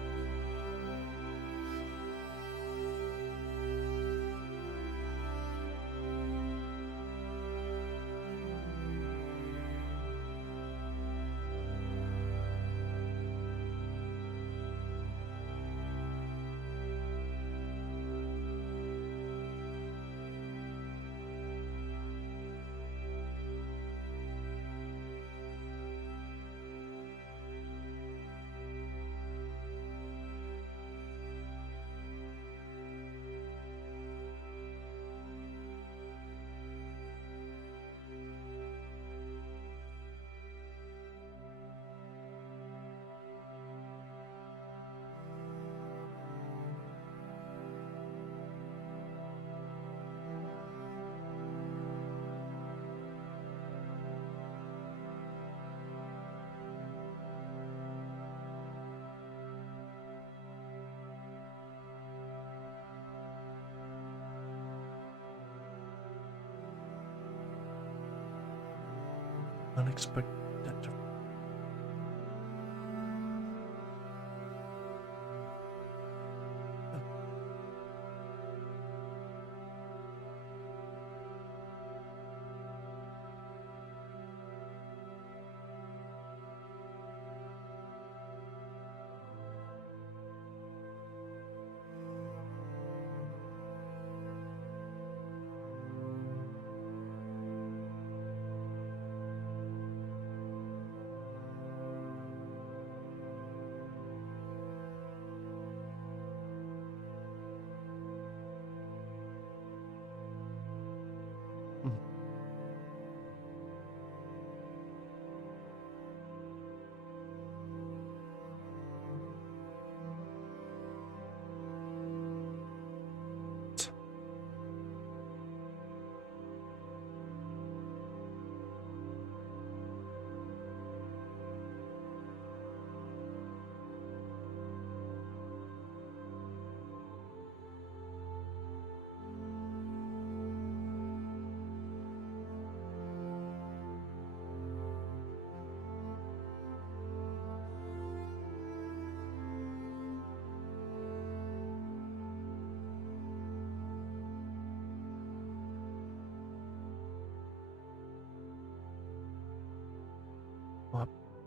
Unexpected.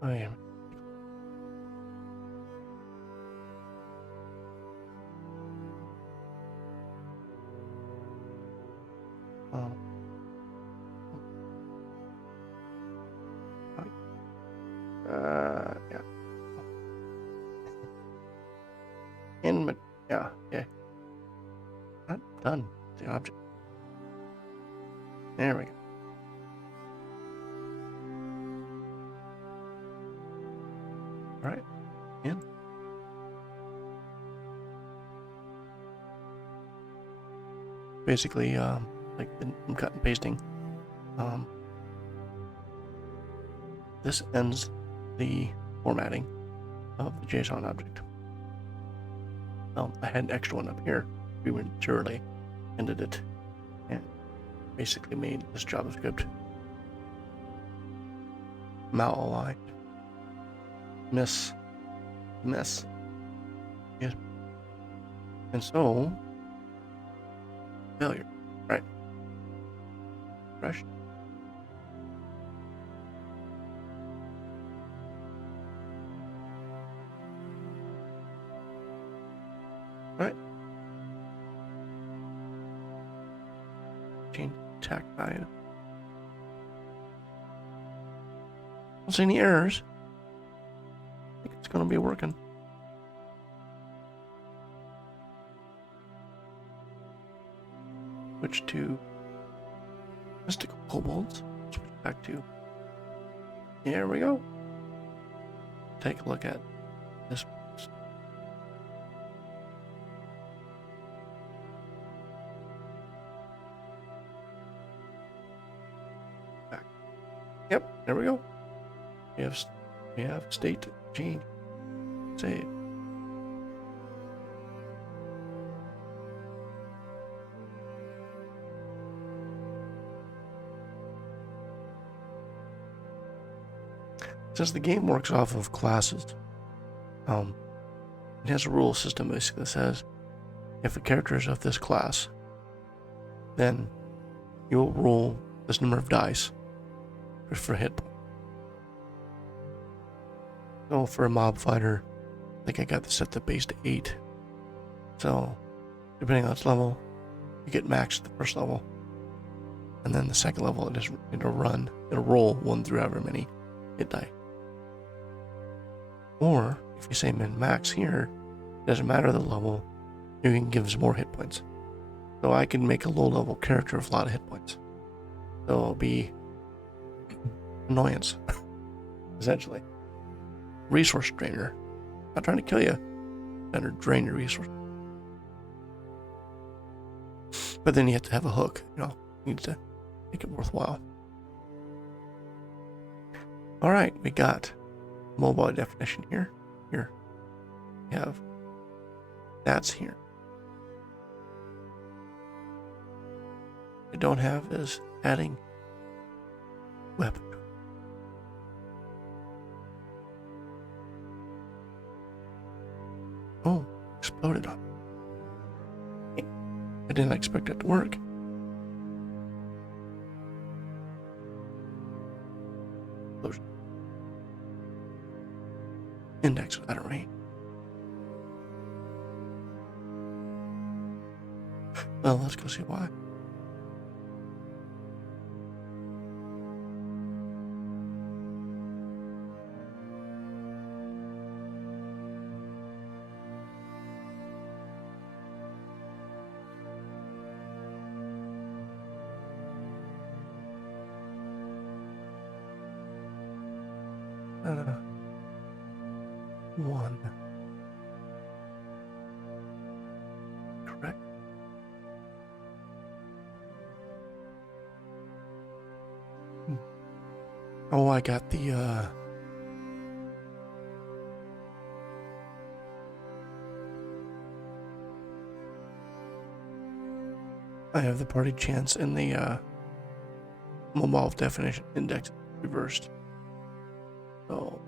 Oh, yeah. Oh. Yeah. Yeah, yeah. Not done. The object. There we go. All right. In. Basically, like I'm cut and pasting. This ends the formatting of the JSON object. I had an extra one up here. We prematurely ended it and basically made this JavaScript malaligned. Mess. Yes. And so, failure. Right. Fresh. Right. Change tag value. Don't see any errors. I think it's going to be working. Switch to mystical kobolds. Switch back to. There we go. Take a look at this. Back. Yep, there we go. We have state change. Save. Since the game works off of classes, it has a rule system basically that says if a character is of this class, then you'll roll this number of dice for hit point. So for a mob fighter, I think I got the set the base to 8. So depending on its level, you get maxed at the first level, and then the second level it'll roll 1 through however many hit die. Or if you say min max here, it doesn't matter the level, you can give us more hit points. So I can make a low level character with a lot of hit points. So it'll be annoyance, essentially. Resource drainer. Not trying to kill you, trying to drain your resource. But then you have to have a hook, you need to make it worthwhile. Alright, we got mobile definition here. Here. We have that's here. What I don't have is adding weapon. Oh, exploded on me. I didn't expect it to work. Explosion. Index without a range. Well, let's go see why. One. Correct. Oh, I got the I have the party chance in the mobile definition index reversed. So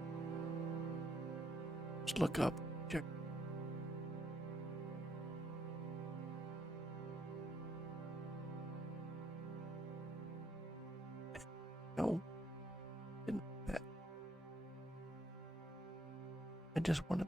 just look up, check. No, didn't that. I just want to.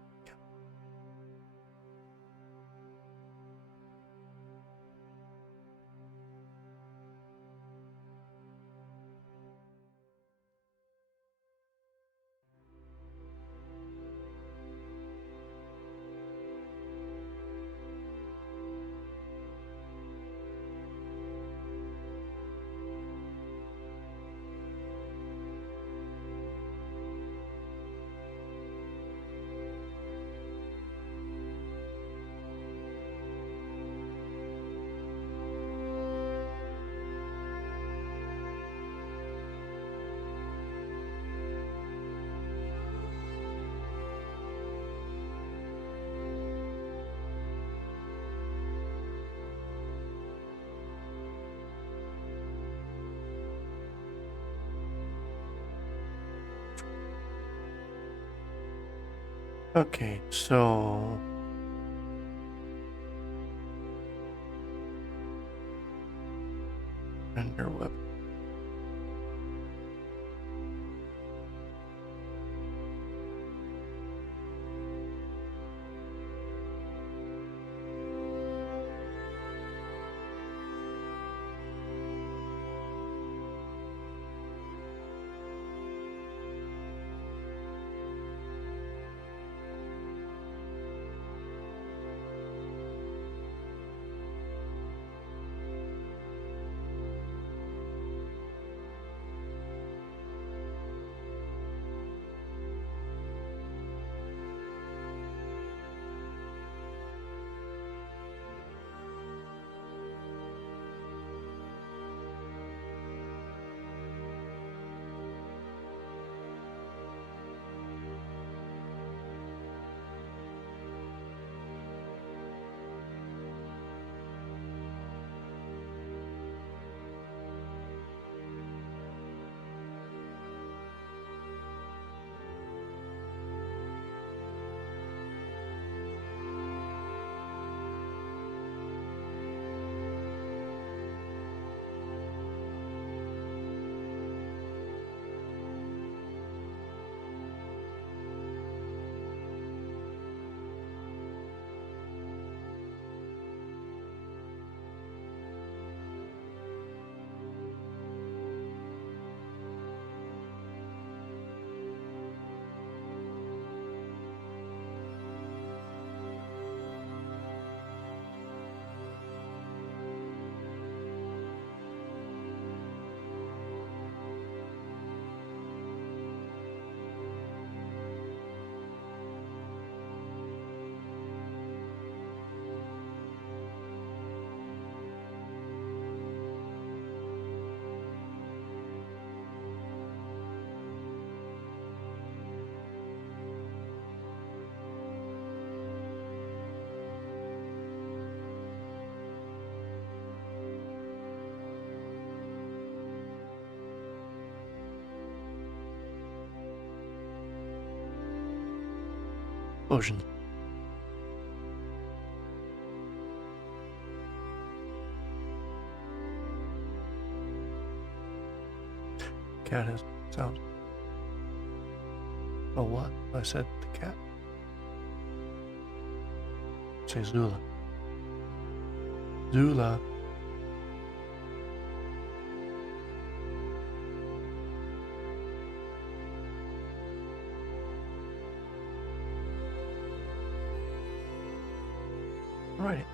Okay, so render web. Ocean. Cat has sound. Oh, what? I said the cat. Say Zula. Zula. Right.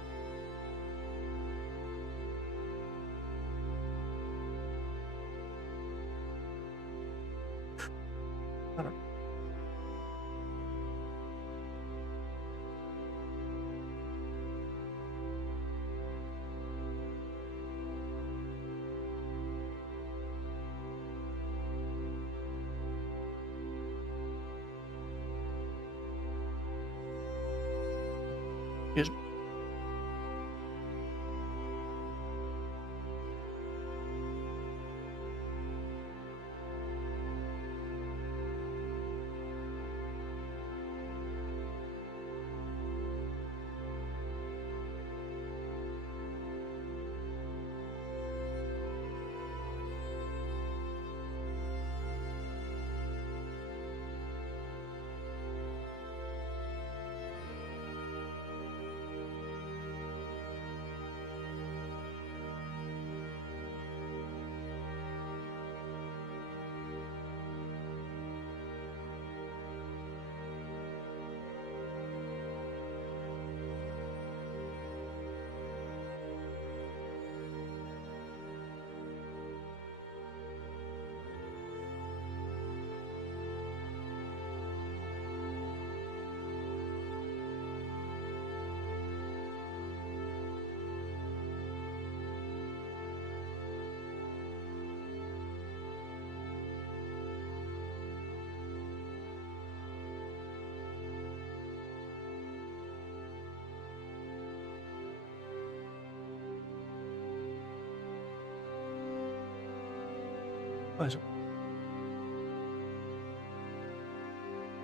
I don't. Excuse me. Why is it?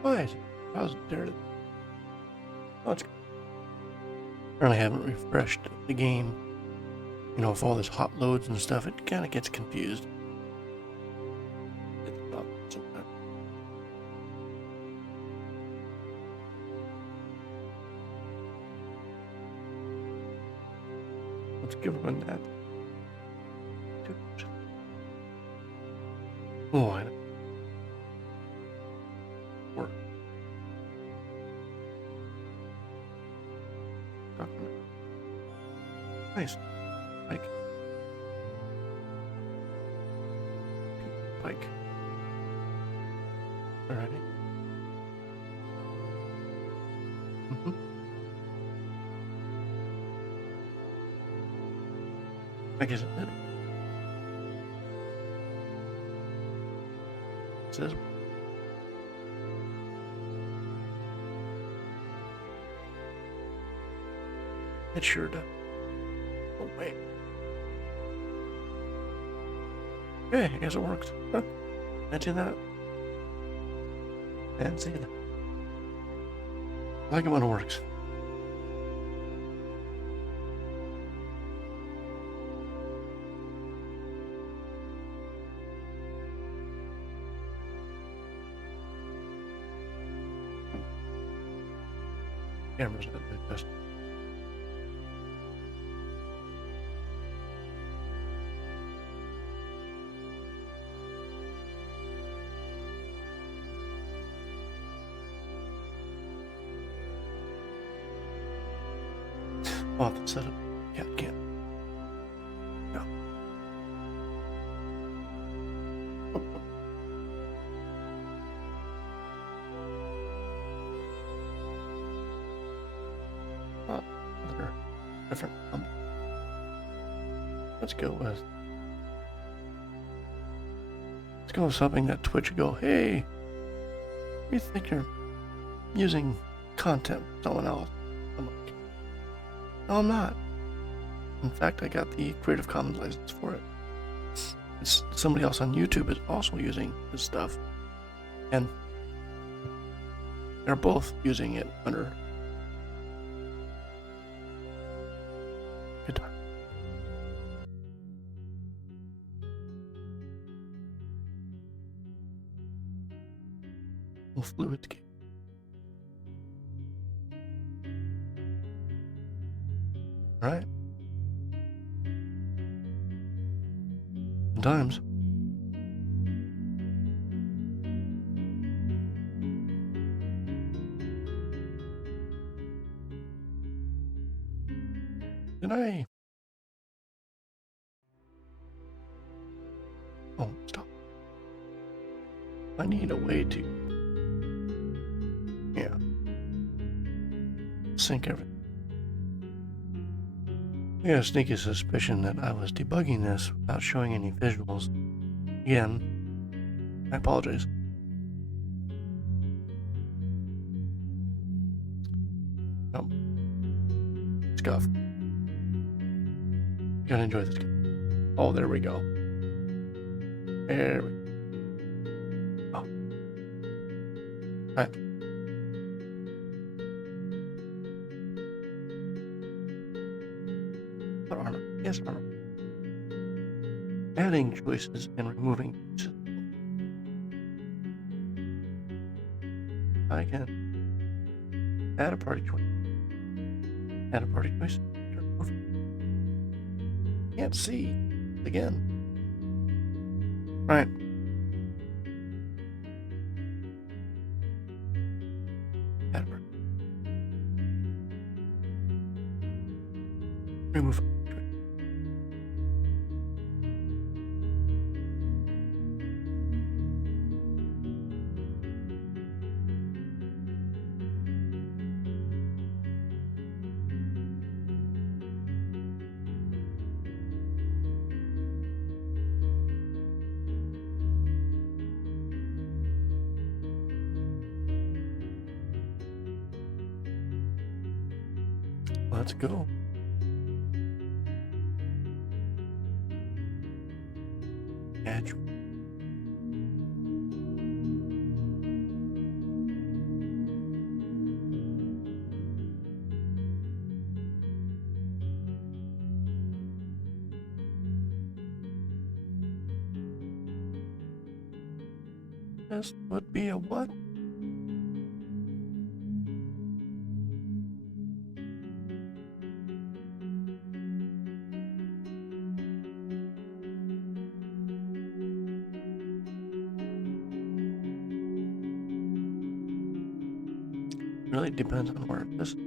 Why is it? How's it there? Oh, it's. Apparently, I haven't refreshed the game. You know, with all this hot loads and stuff, it kind of gets confused. It's not sometimes. Let's give one that. Oh, I know. Work. Nice. Pike. Pike. Alrighty. I guess it did. It says. It sure does. Oh, wait. Okay, I guess it worked. Huh. Fancy that. Fancy that. I like it when it works. Camera's not good, just. I'll have to set up. Yeah, I can't. No. Another different. Let's go with. Let's go with something that Twitch go. Hey, we think you're using content from someone else. I'm like, no, I'm not. In fact, I got the Creative Commons license for it. It's somebody else on YouTube is also using this stuff, and they're both using it under. Good time. Well, Fluidscape. All right. Sometimes. Did I? Oh, stop. I need a way to. Yeah. Sync everything. I got a sneaky suspicion that I was debugging this without showing any visuals. Again, I apologize. Nope. Scuff. Gotta enjoy this. Oh, there we go. There we go. Oh. Alright. Armor. Yes, armor. Adding choices and removing choices. I can add a party choice. Add a party choice. Can't see again. Right. Add a party. Remove. Let's go. Add. This would be a what? Really depends on where this is.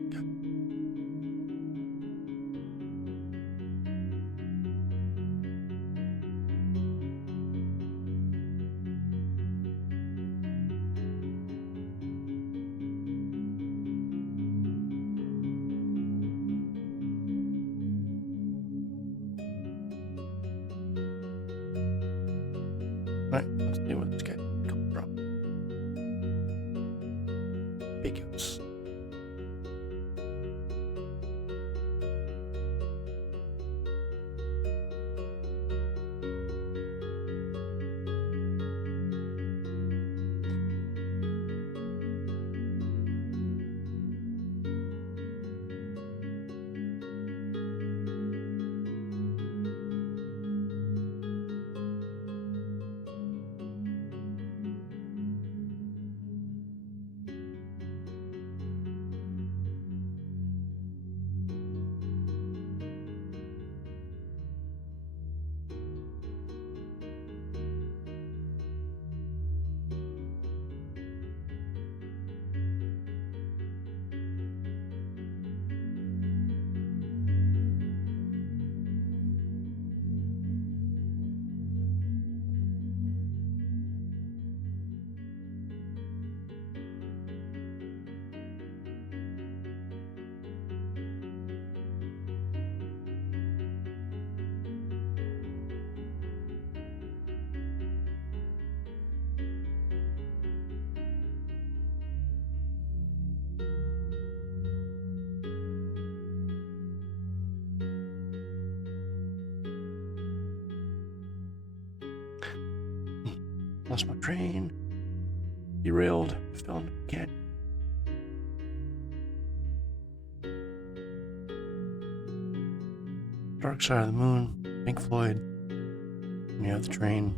Right, let's see where this guy comes from. Ambiguous. Lost my train. Derailed. Fell into a canyon. Dark Side of the Moon. Pink Floyd. And you have the train.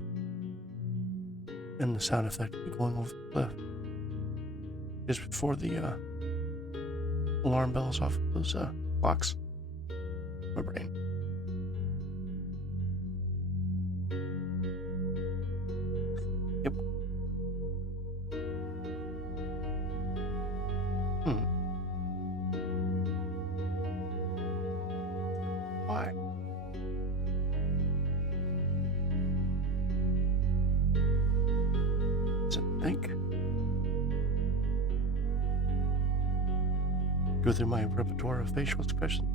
And the sound effect of it going over the cliff. Just before the alarm bells off of those clocks. My brain. Yep. Why? Does it think? Go through my repertoire of facial expressions.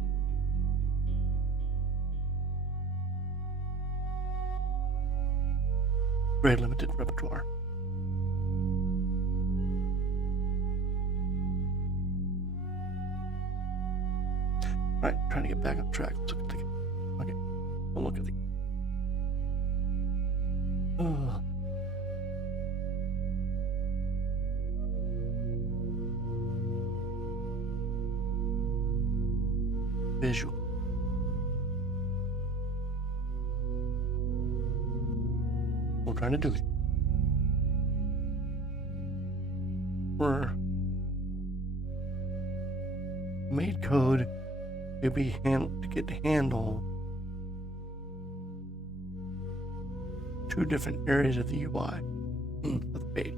Very limited repertoire. Alright, trying to get back on track. Let's look at the game. Okay, we'll look at the game. Visual. We're trying to do it. We're made code to get to handle two different areas of the UI of the page.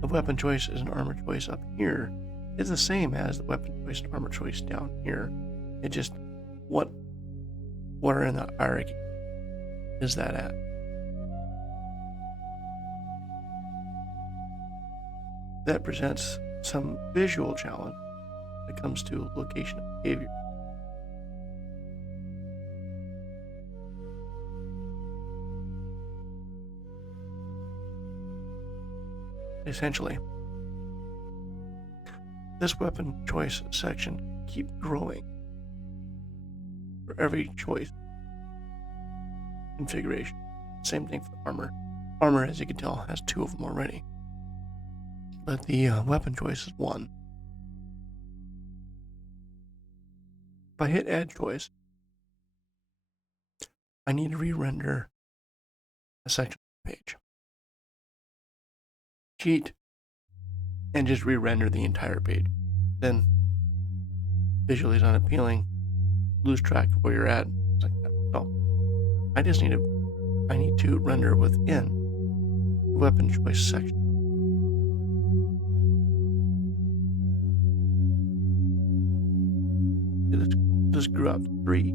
The weapon choice is an armor choice up here is the same as the weapon choice and armor choice down here. It just what are in the hierarchy is that at? That presents some visual challenge when it comes to location of behavior. Essentially, this weapon choice section keep growing for every choice configuration. Same thing for the armor. Armor, as you can tell, has two of them already. But the weapon choice is one. If I hit add choice, I need to re-render a section of the page. cheat and just re-render the entire page. Then visually is unappealing, lose track of where you're at. It's like that. So I need to render within the weapon choice section. This grew out to 3.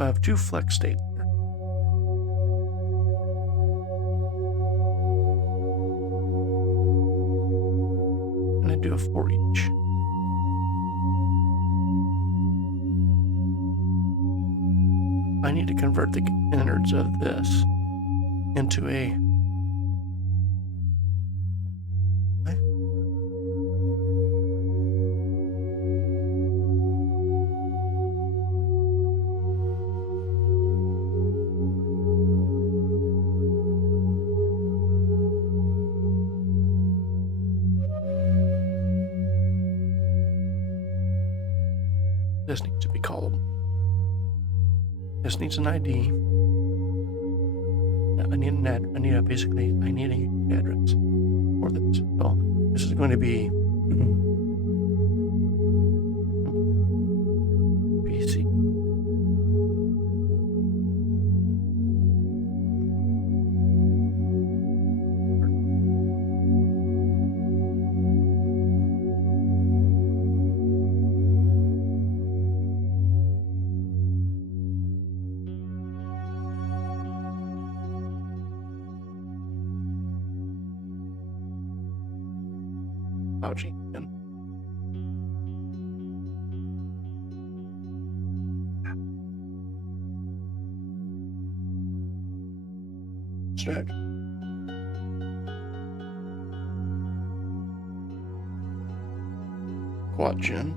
I have 2 flex states here. And I do a 4 each. I need to convert the innards of this into a this needs to be callable. This needs an ID. I need an ad. I need a address for this. So this is going to be PC. Again. Stretch. Quad gen.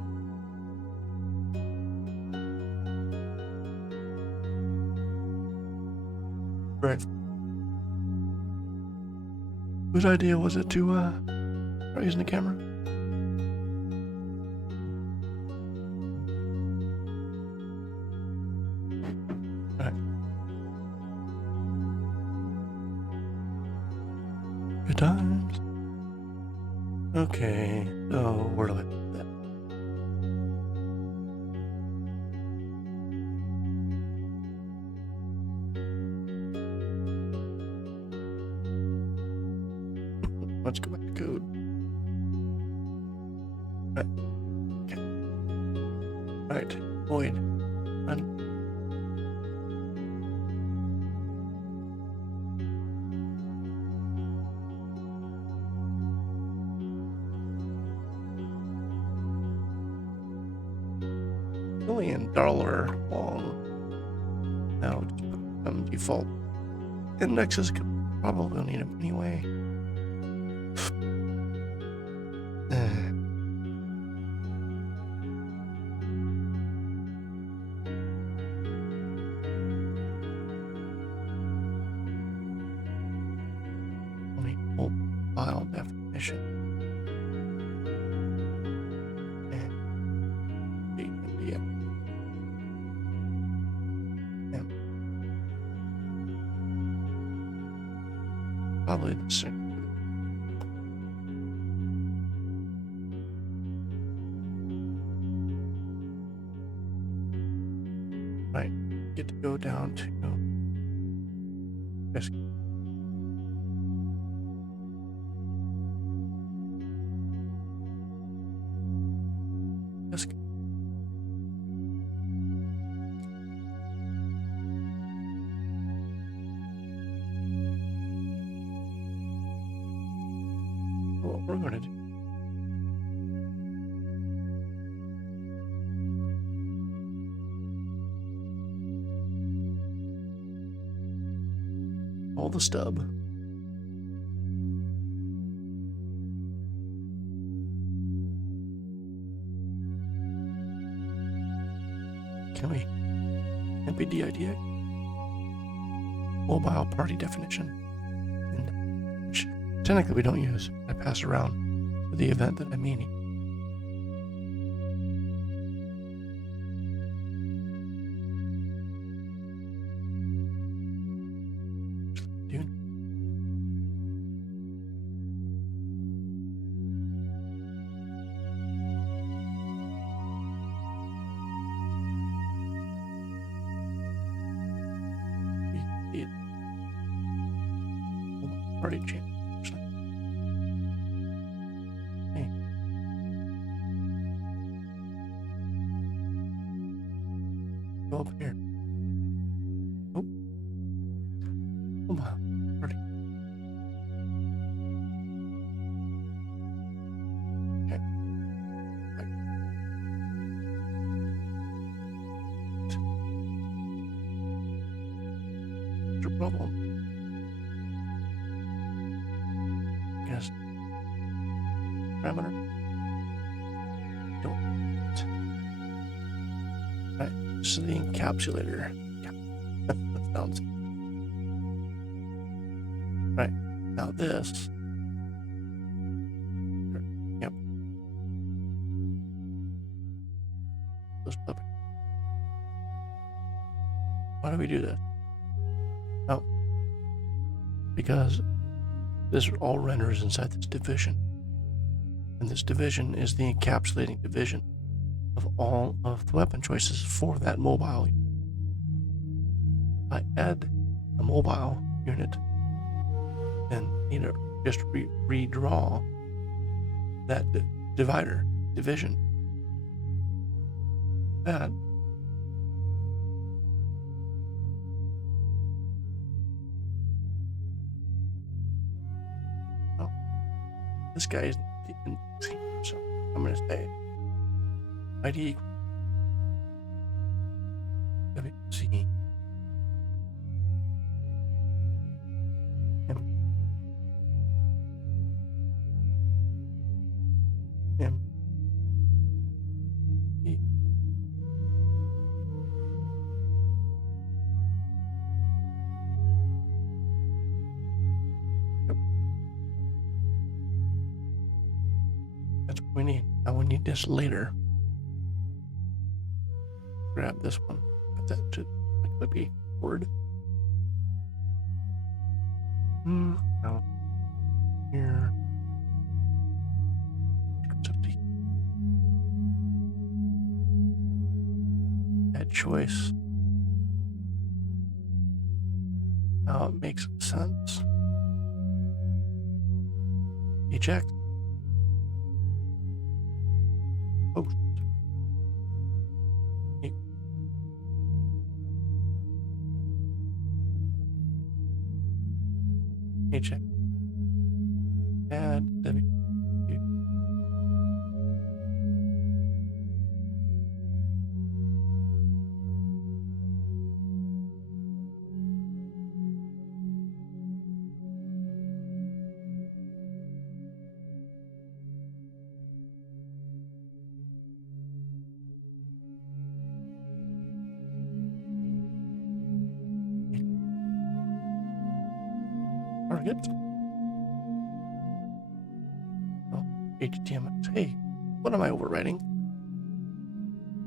Right. Whose idea was it to start using the camera? Good times. Okay, so where do I put that? Let's go back to code. Right. Okay. Alright, void. $1 long. Now just put some default indexes. Probably need them anyway. Only old file definition. Probably the same. Right, get to go down to this. This. What we're going to do. All the stub. Can we MPDIDX? Mobile party definition. And which technically we don't use. I pass around for the event that I'm meaning. party champ. Hey. Go up here. Oh. Come on. Party. Okay. Right. What's your problem? Guess. Parameter. Don't. Right. This is the encapsulator. Yeah. That sounds. Right. Now this. Yep. This puppy. Why do we do this? Oh. Because this all renders inside this division. And this division is the encapsulating division of all of the weapon choices for that mobile. I add a mobile unit and just redraw that division. That this guy is the indexing, so I'm going to say ID equals WC M E. Yep. That's what we need. Now we need this later. Grab this one. Put that to like the word. Now here. That choice. Now it makes sense. Eject. Post. Eject. Add W. Target. Oh, HTML. Hey, what am I overwriting?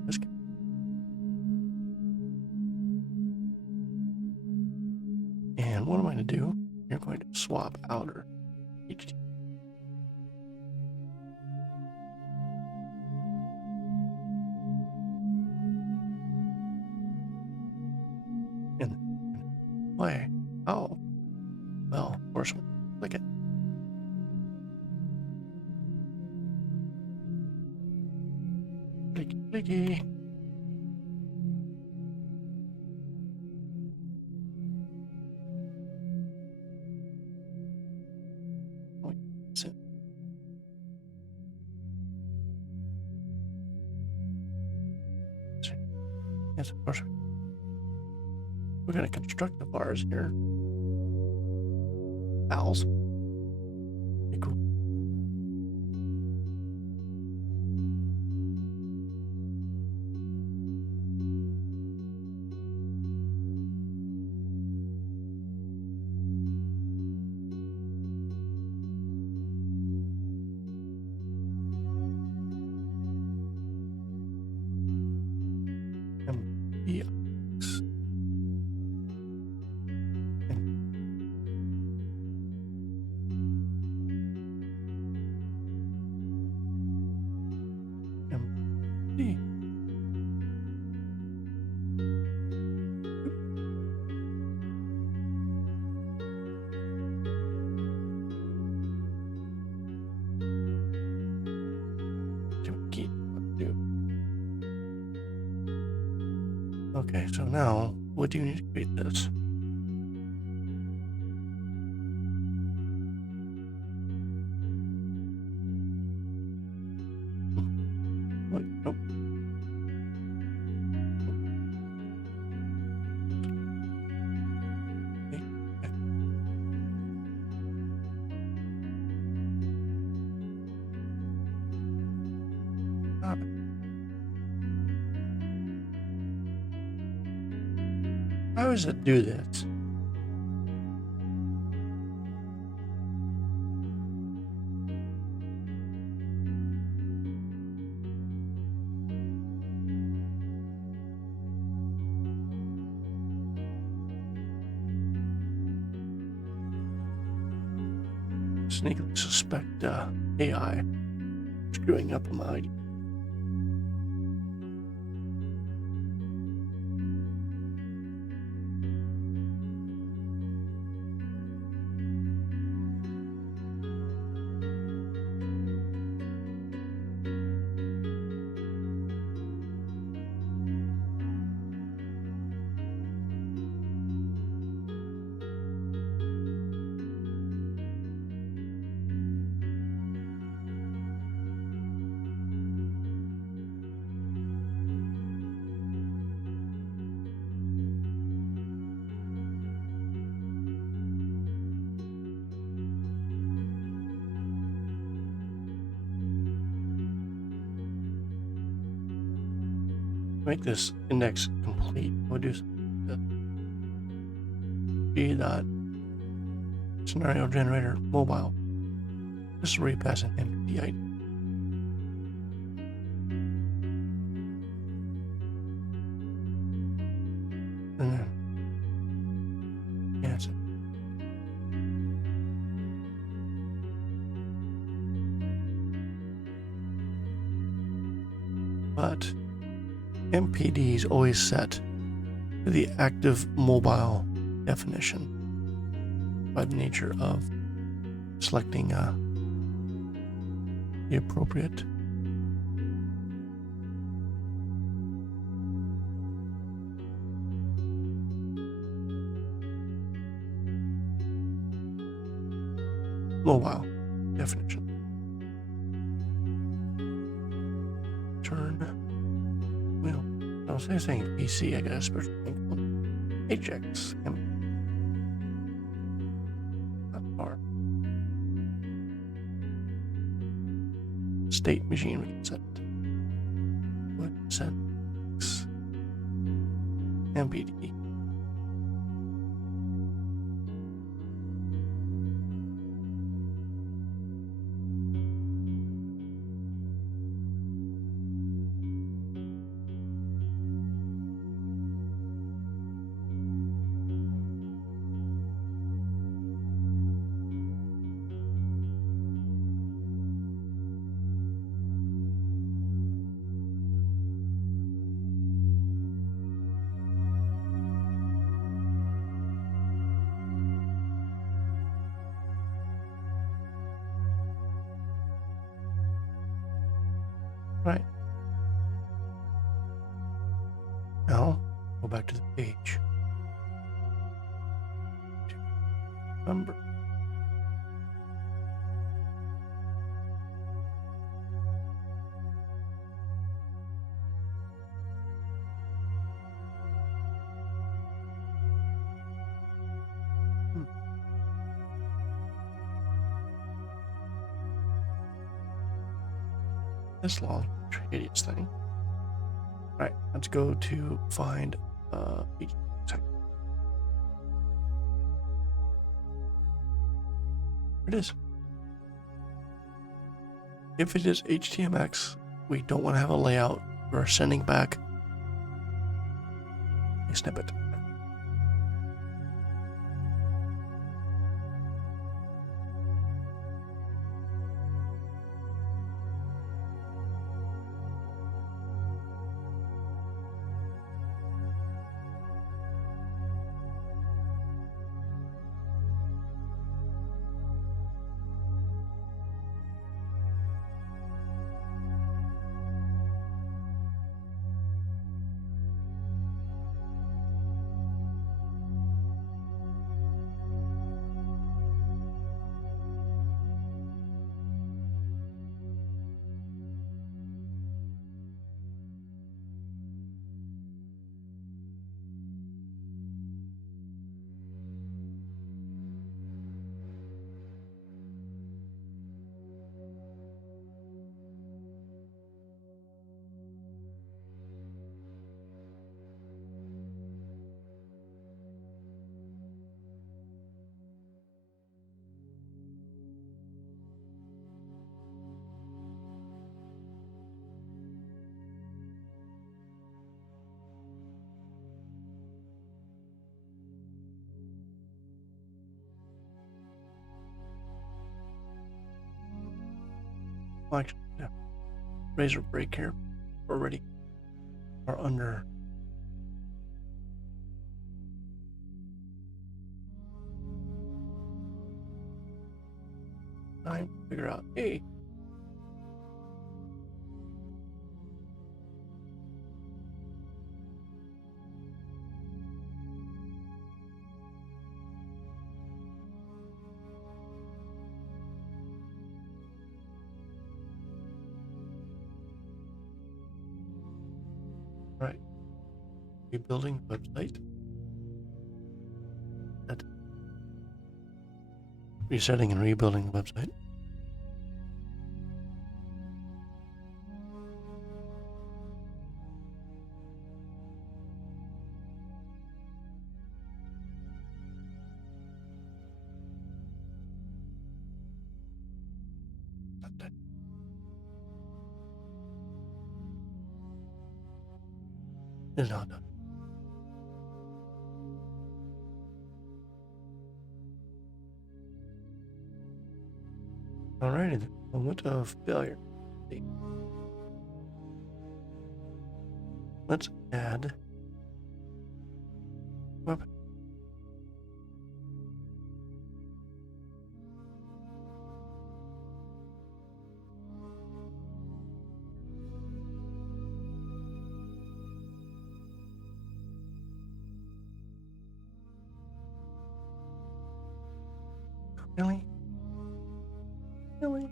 This guy. And what am I going to do? You're going to swap outer HTML. In the way. Oh. Well, of course, click it. Clicky, clicky. Oh, that's it. Yes, of course. We're going to construct the bars here. Vowels. Equal. MBX. MD. Okay, so now what do you need to create this? Wait, nope. How does it do this? Sneakily suspect AI screwing up my ID. Make this index complete. We'll do G dot scenario generator mobile. This is where you pass in the ID. And then that's it. But MPD is always set to the active mobile definition by the nature of selecting the appropriate mobile definition. Turn wheel. I was saying PC, I got a special thing called HX. Not far. State machine reset. What set? MPD. Right. Now, go back to the page. Remember. This long, hideous thing. All right, let's go to find Vigil. There it is. If it is HTMX, we don't want to have a layout. We're sending back a snippet. Well, actually, yeah. Razor break here. Already are under. Time to figure out, hey. Right. Rebuilding website. That. Resetting and rebuilding the website. Is not done. Alrighty then. Moment of failure. Let's add weapon. Really? Really?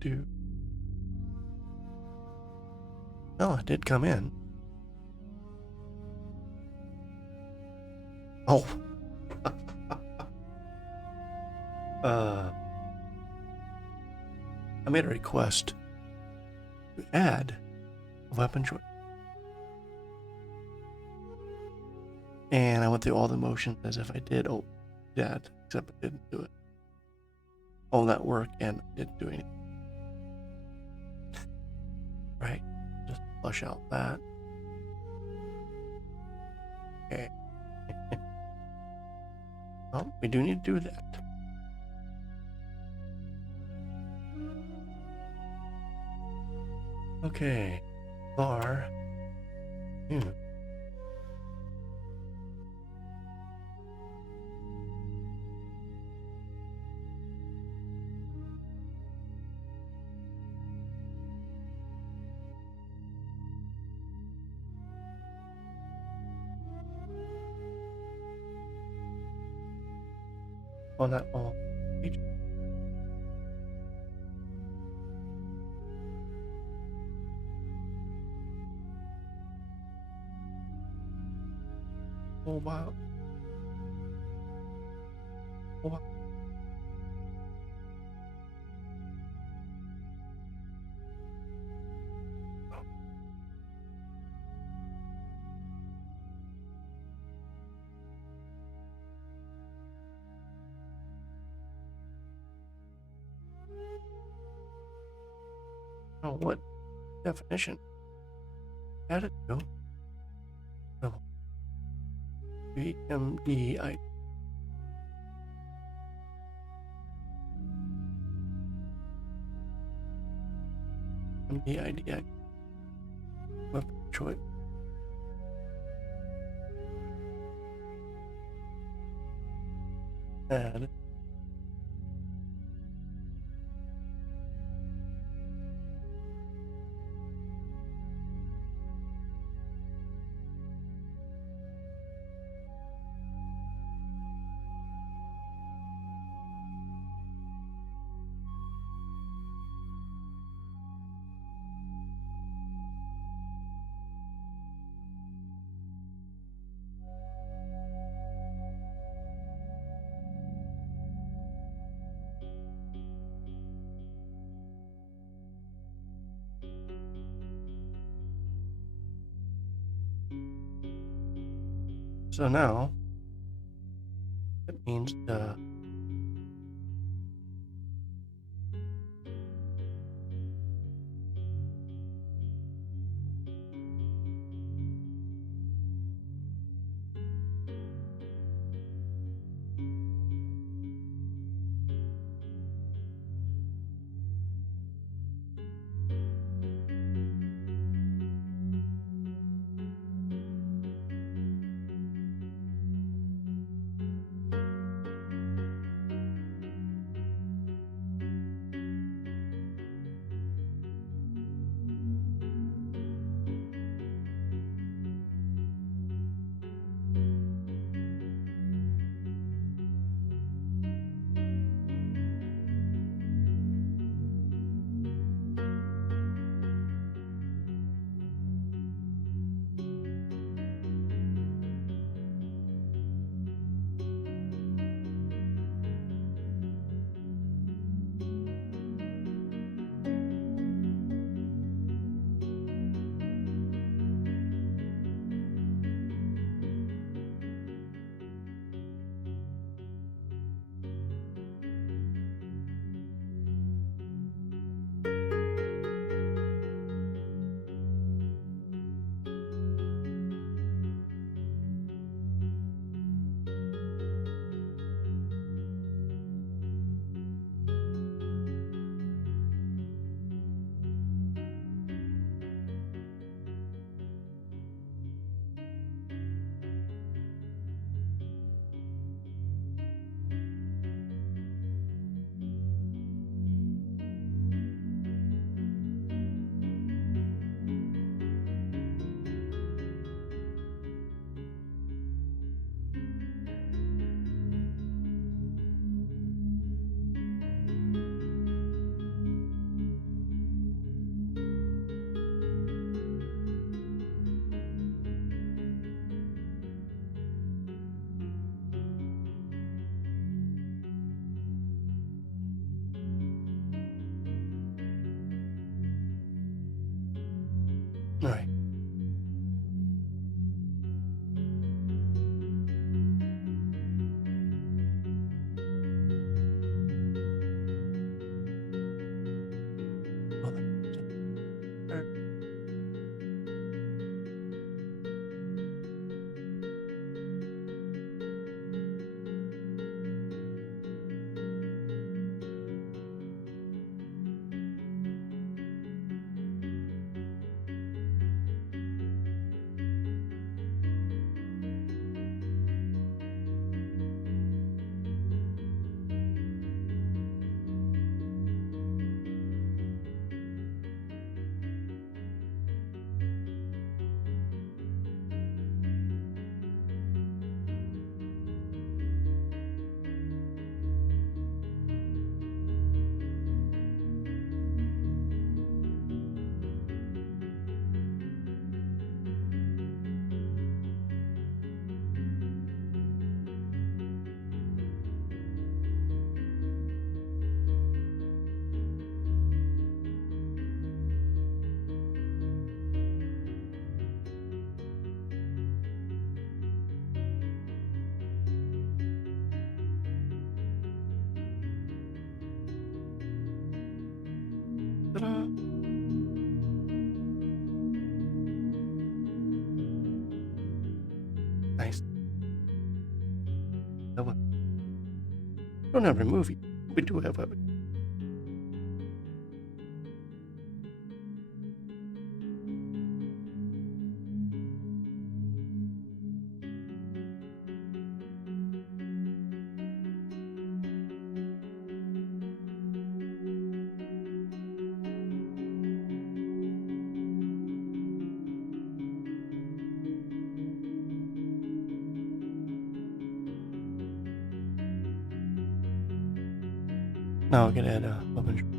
Do. Oh, it did come in. Oh. I made a request to add a weapon choice. And I went through all the motions as if I did that, except I didn't do it. All that work and I didn't do anything. Right. Just flush out that. Okay. Well, we do need to do that. Okay. Bar. On that all page. Oh wow. Oh wow. Oh, what definition? Add it to. No. VMDI. MDIDI. Weapon choice. Add. So now it means Don't have remove it. We do have weapon. Now we can add a weapon.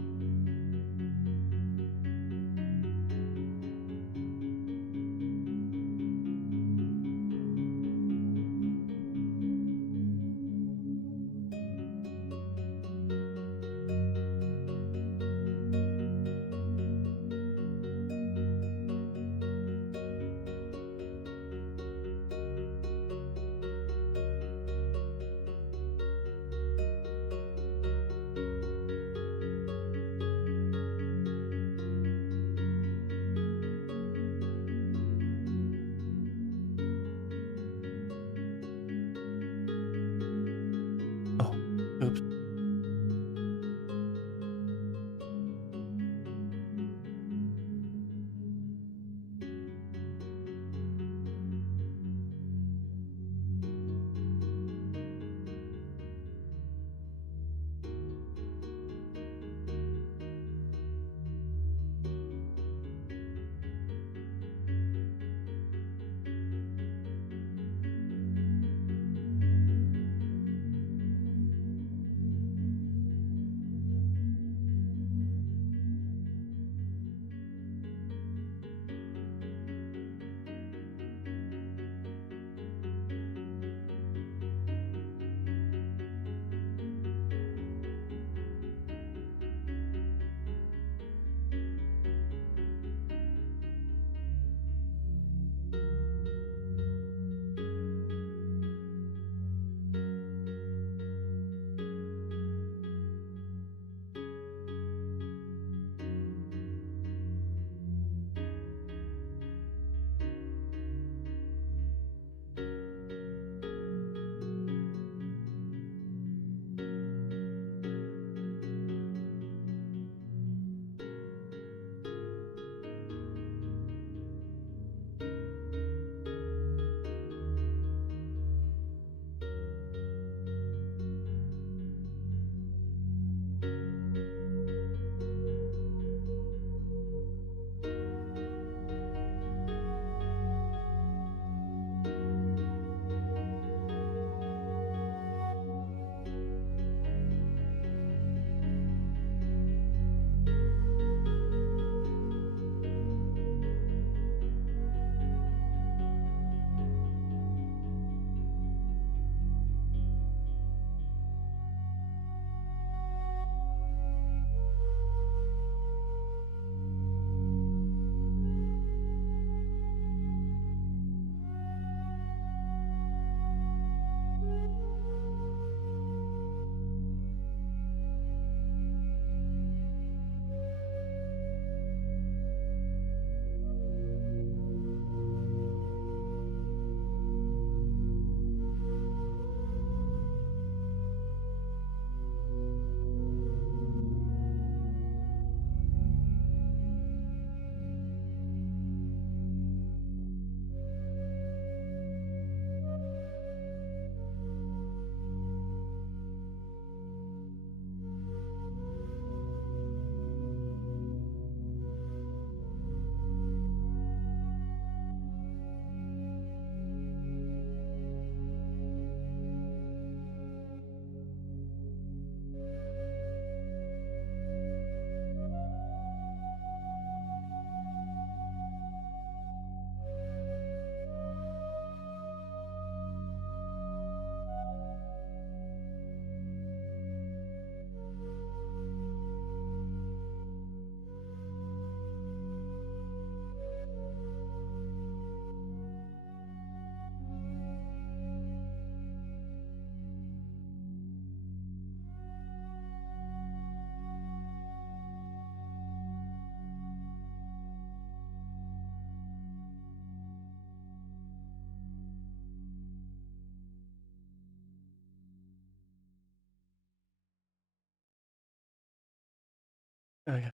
I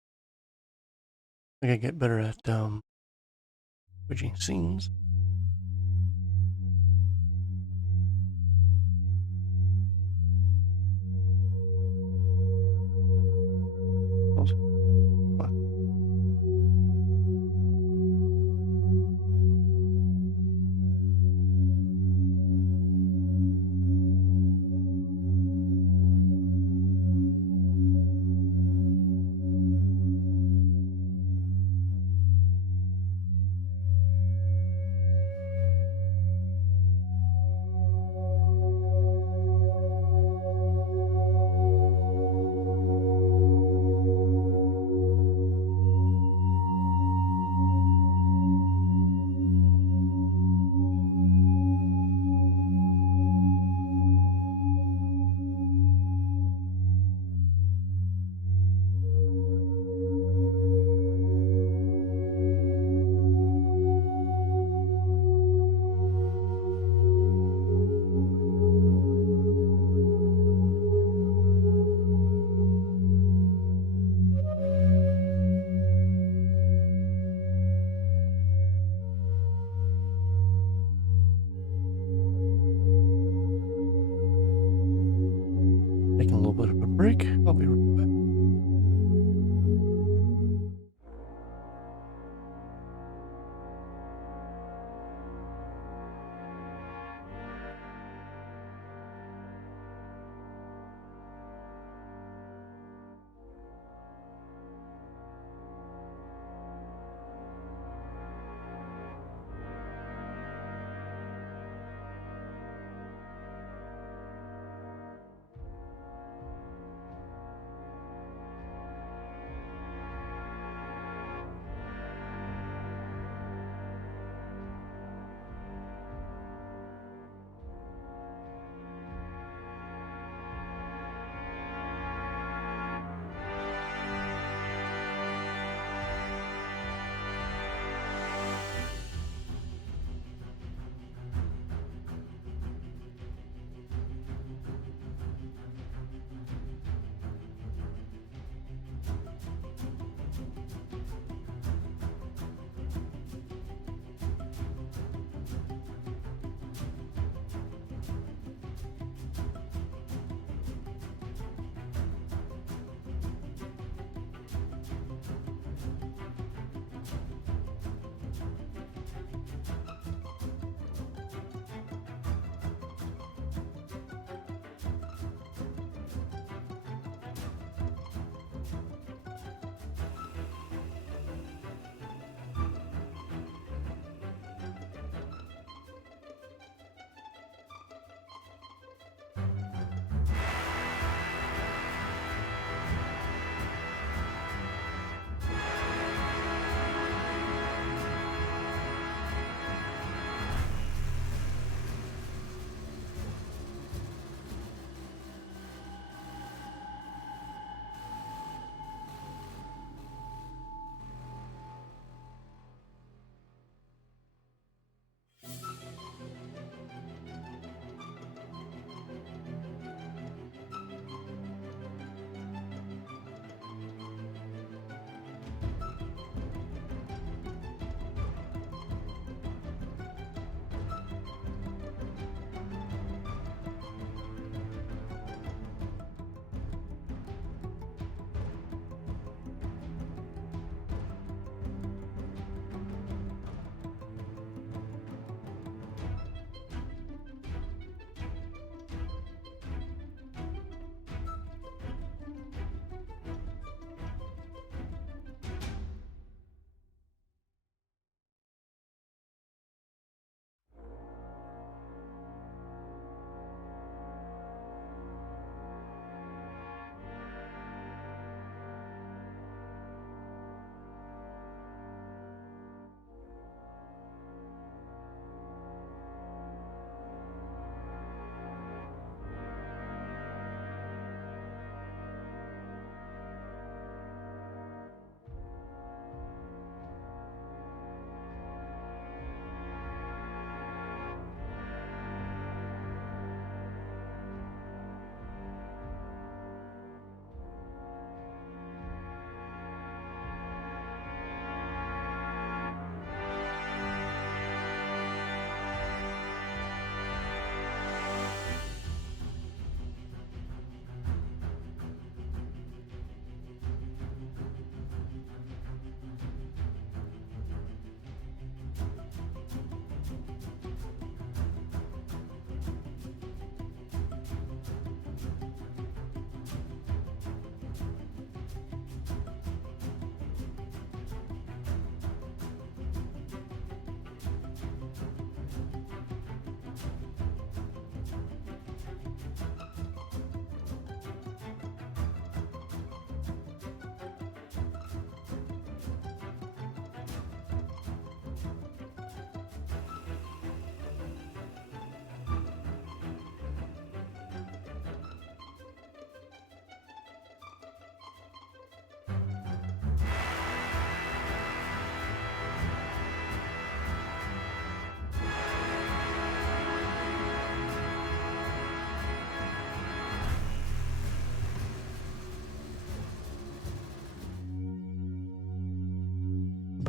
gotta get better at switching scenes. Taking a little bit of a break. I'll be right back.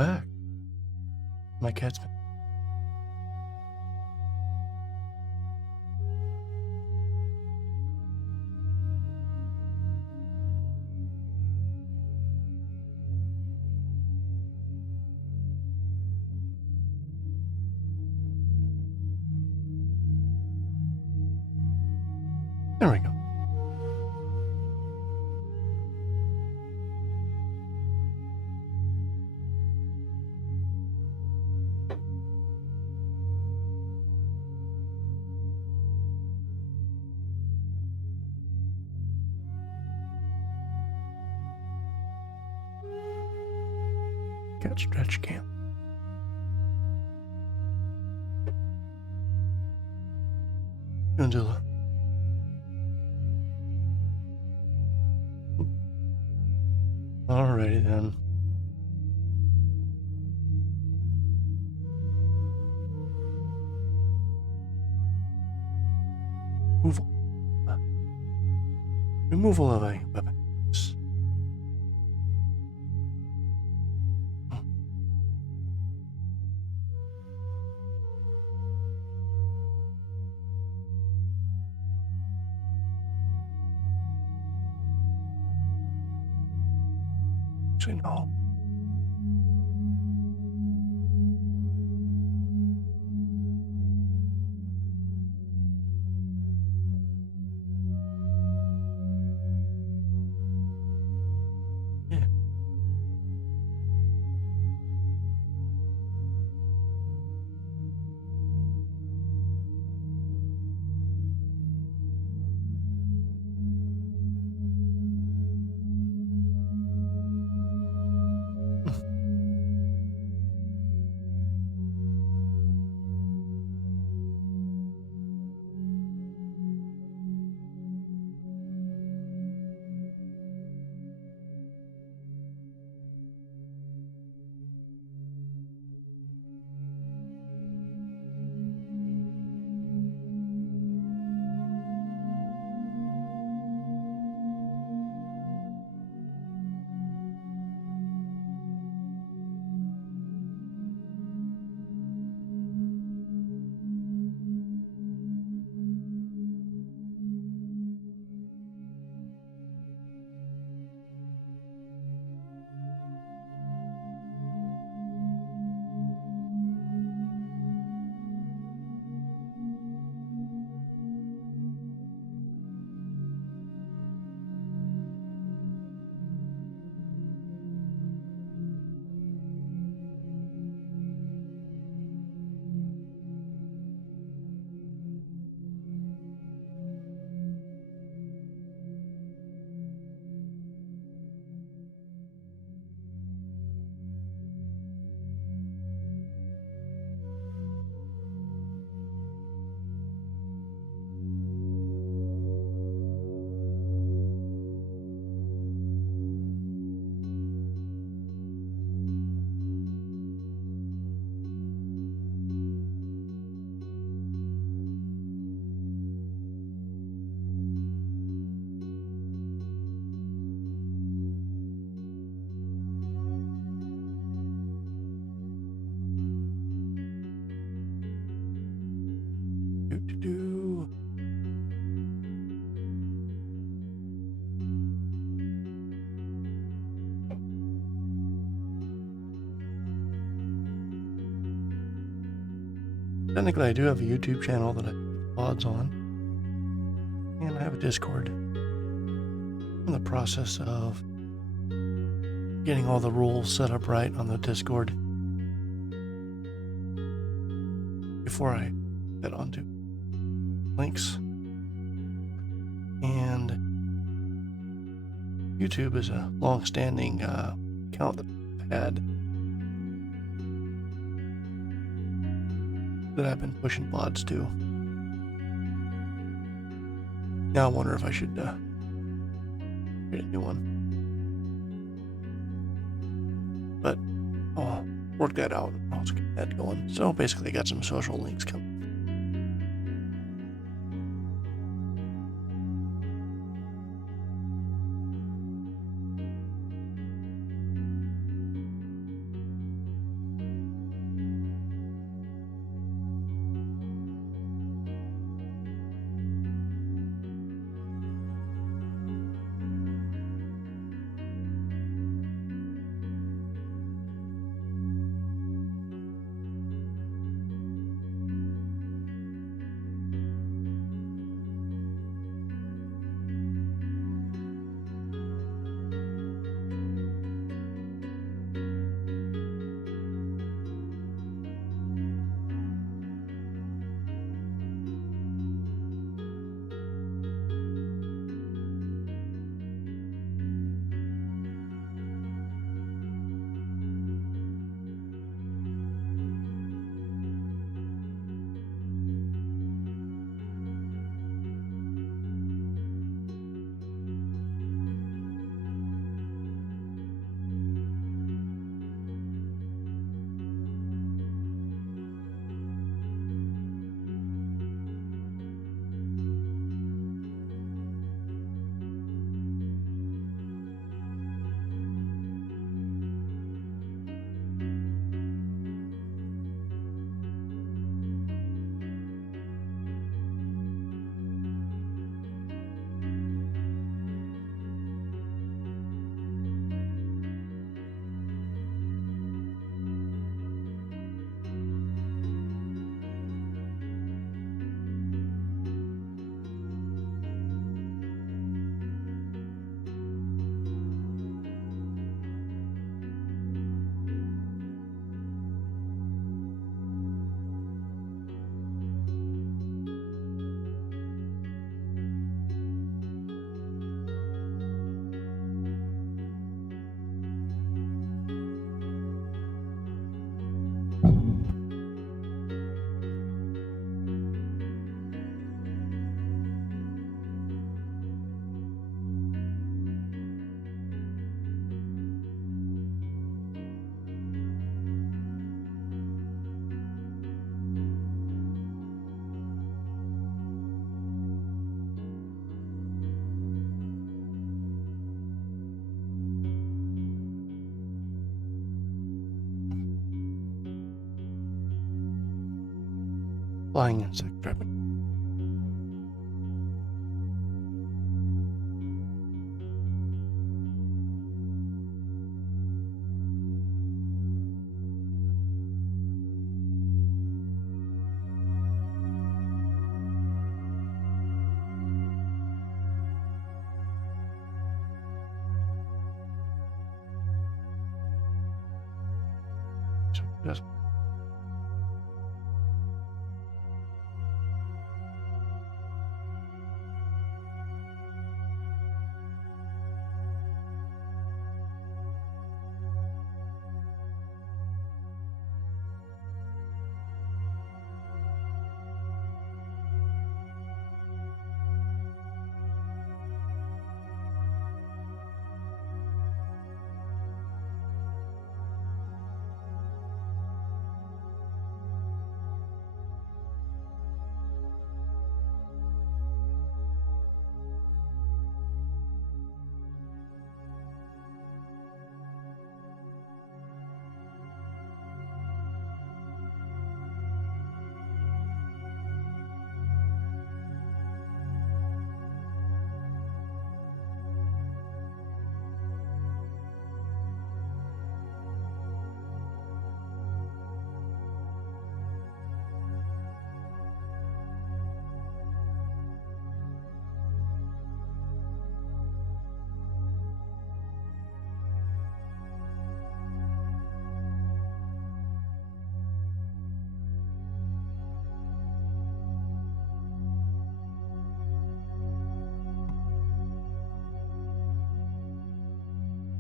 back. My cat's been. There we go. Cat stretch camp. Gonzilla. Alrighty then. Removal of a weapon. Actually, no. Yeah. Do. Technically, I do have a YouTube channel that I put VODs on, and I have a Discord. I'm in the process of getting all the rules set up right on the Discord before I head onto links. And YouTube is a long-standing account that I've had that I've been pushing VODs to. Now I wonder if I should create a new one. But I'll work that out. I'll just get that going. So basically I got some social links coming. flying insect trapping. Just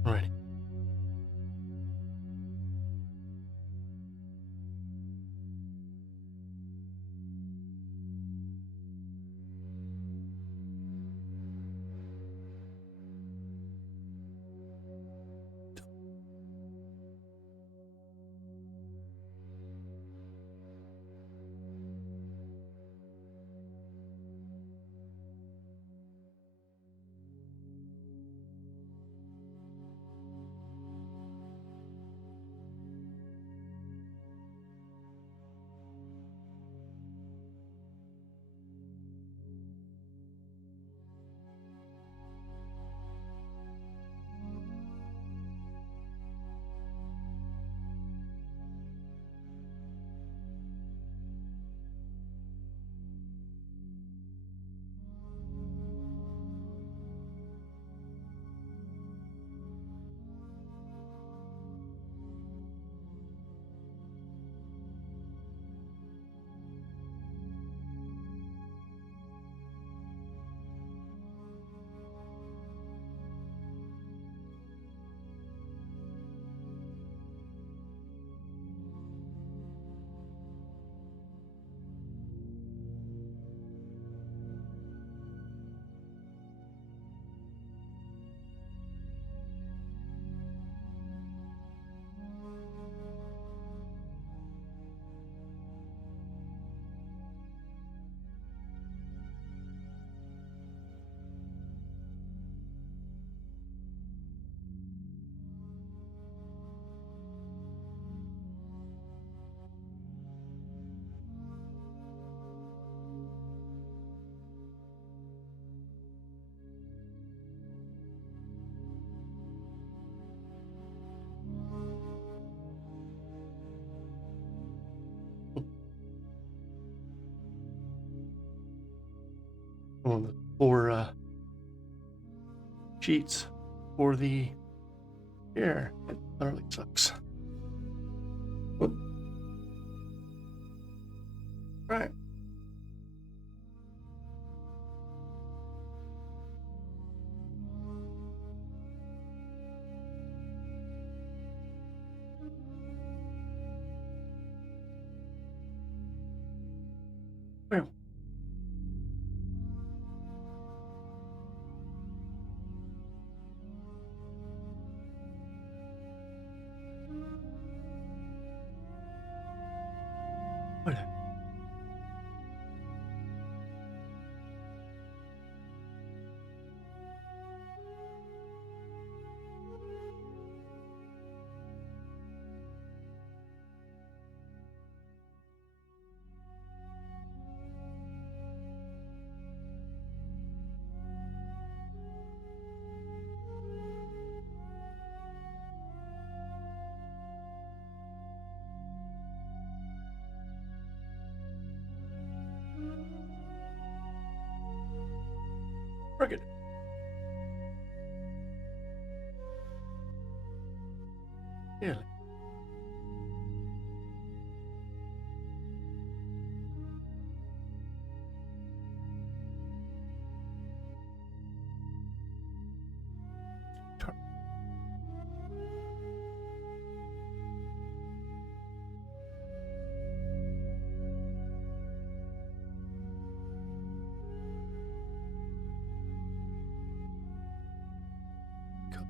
ready. One of the 4 sheets for the air. It utterly sucks. Right. Well. What? Really? Tar- Co-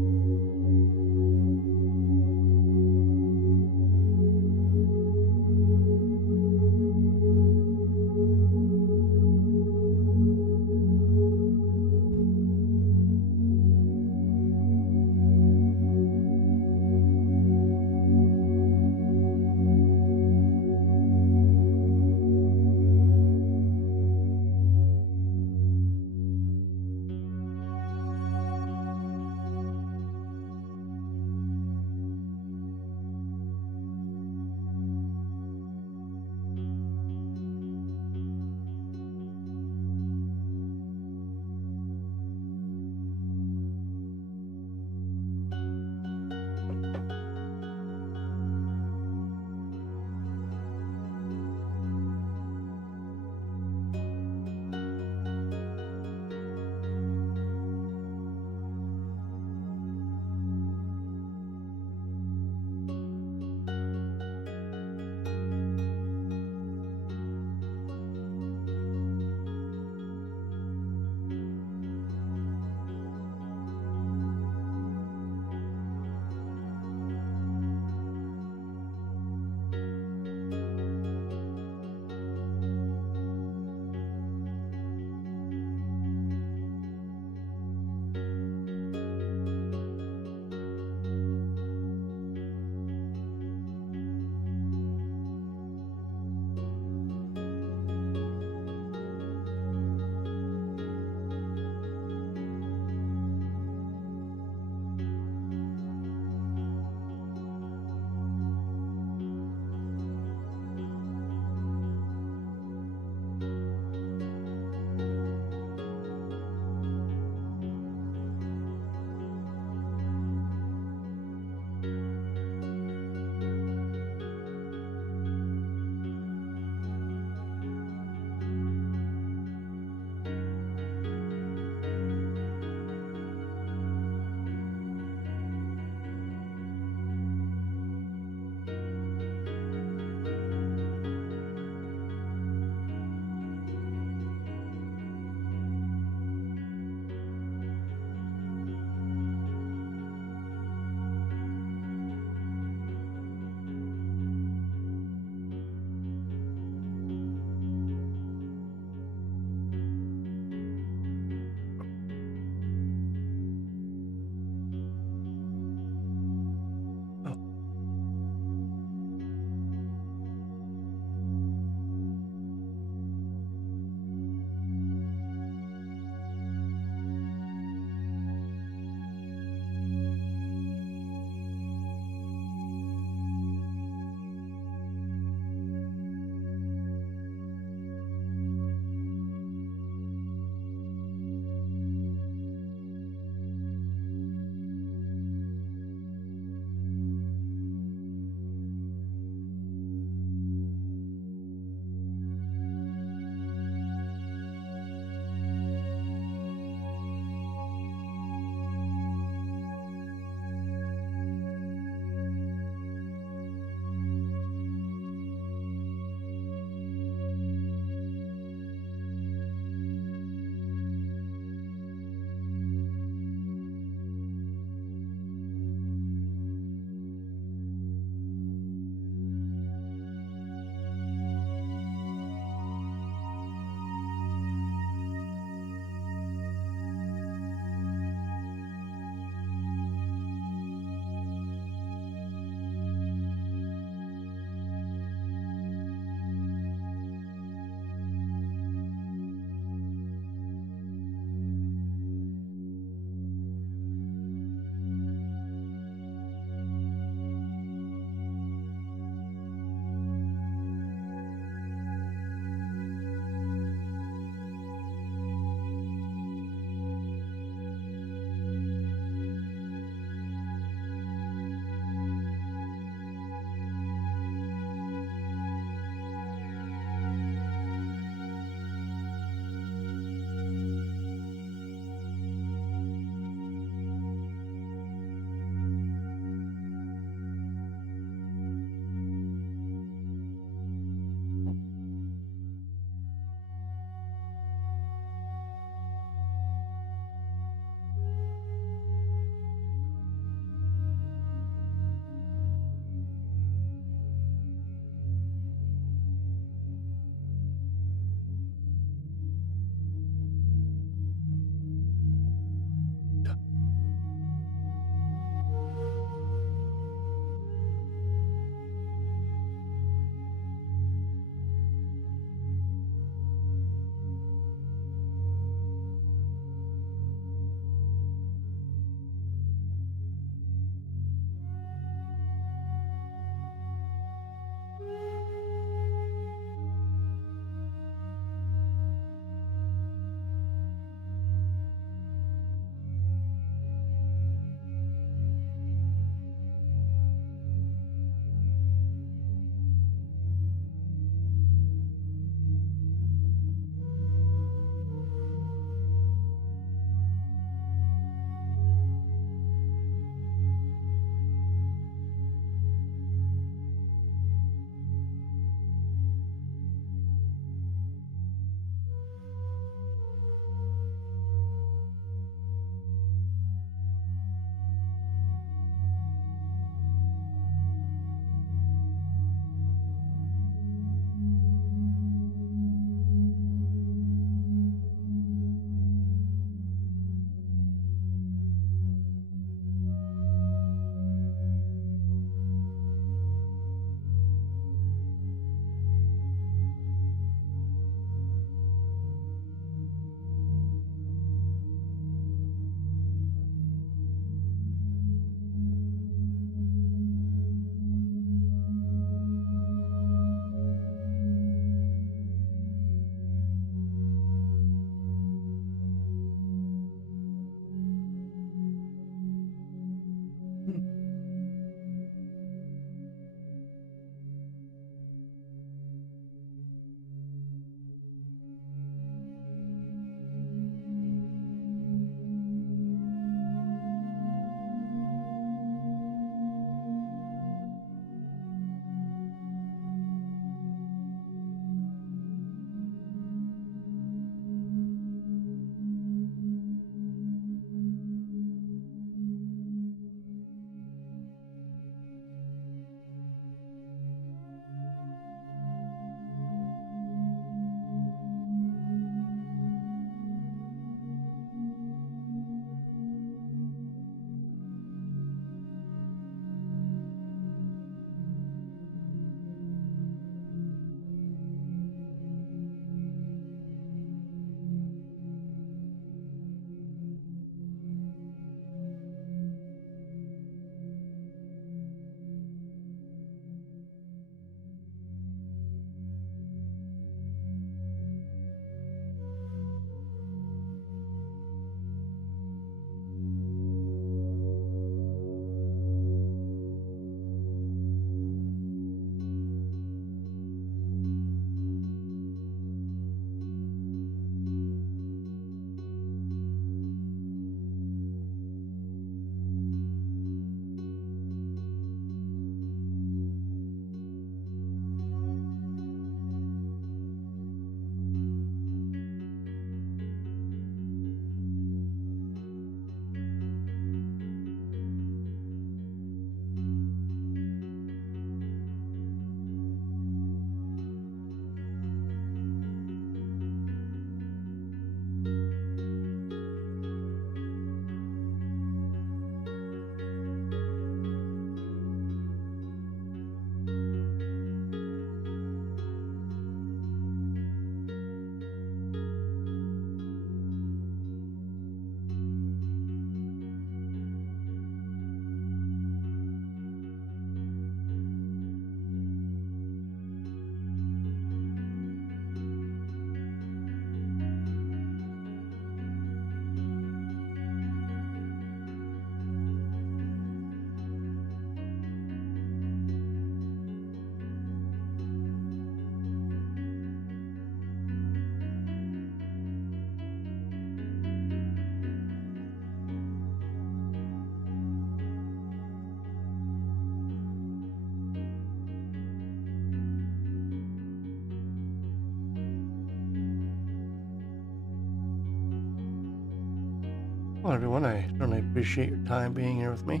Well, everyone, I certainly appreciate your time being here with me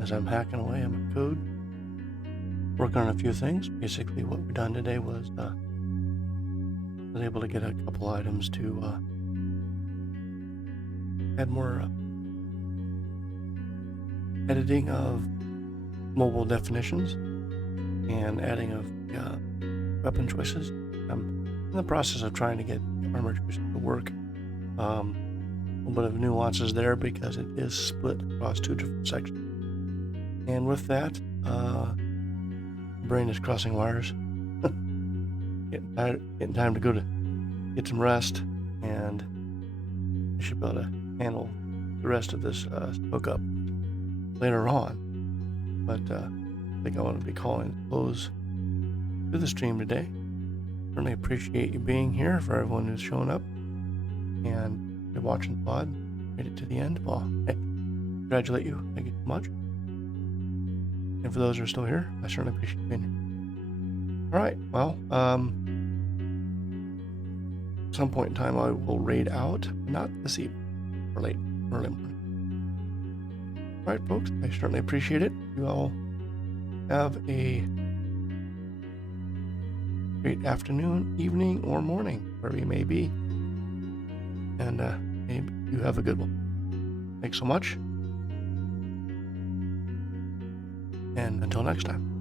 as I'm hacking away on my code, working on a few things. Basically, what we've done today was was able to get a couple items to add more editing of mobile definitions and adding of weapon choices. I'm in the process of trying to get armor choices to work. A little bit of nuances there because it is split across two different sections. And with that, brain is crossing wires. Getting time to go to get some rest, and I should be able to handle the rest of this hookup later on. But I think I want to be calling close to the stream today. Certainly appreciate you being here for everyone who's shown up and you're watching the pod, made it to the end. Well, hey, congratulate you. Thank you so much. And for those who are still here, I certainly appreciate you being here. All right, well, at some point in time I will raid out, not this evening, or early morning. All right, folks, I certainly appreciate it. You all have a great afternoon, evening, or morning, wherever you may be. And maybe you have a good one. Thanks so much. And until next time.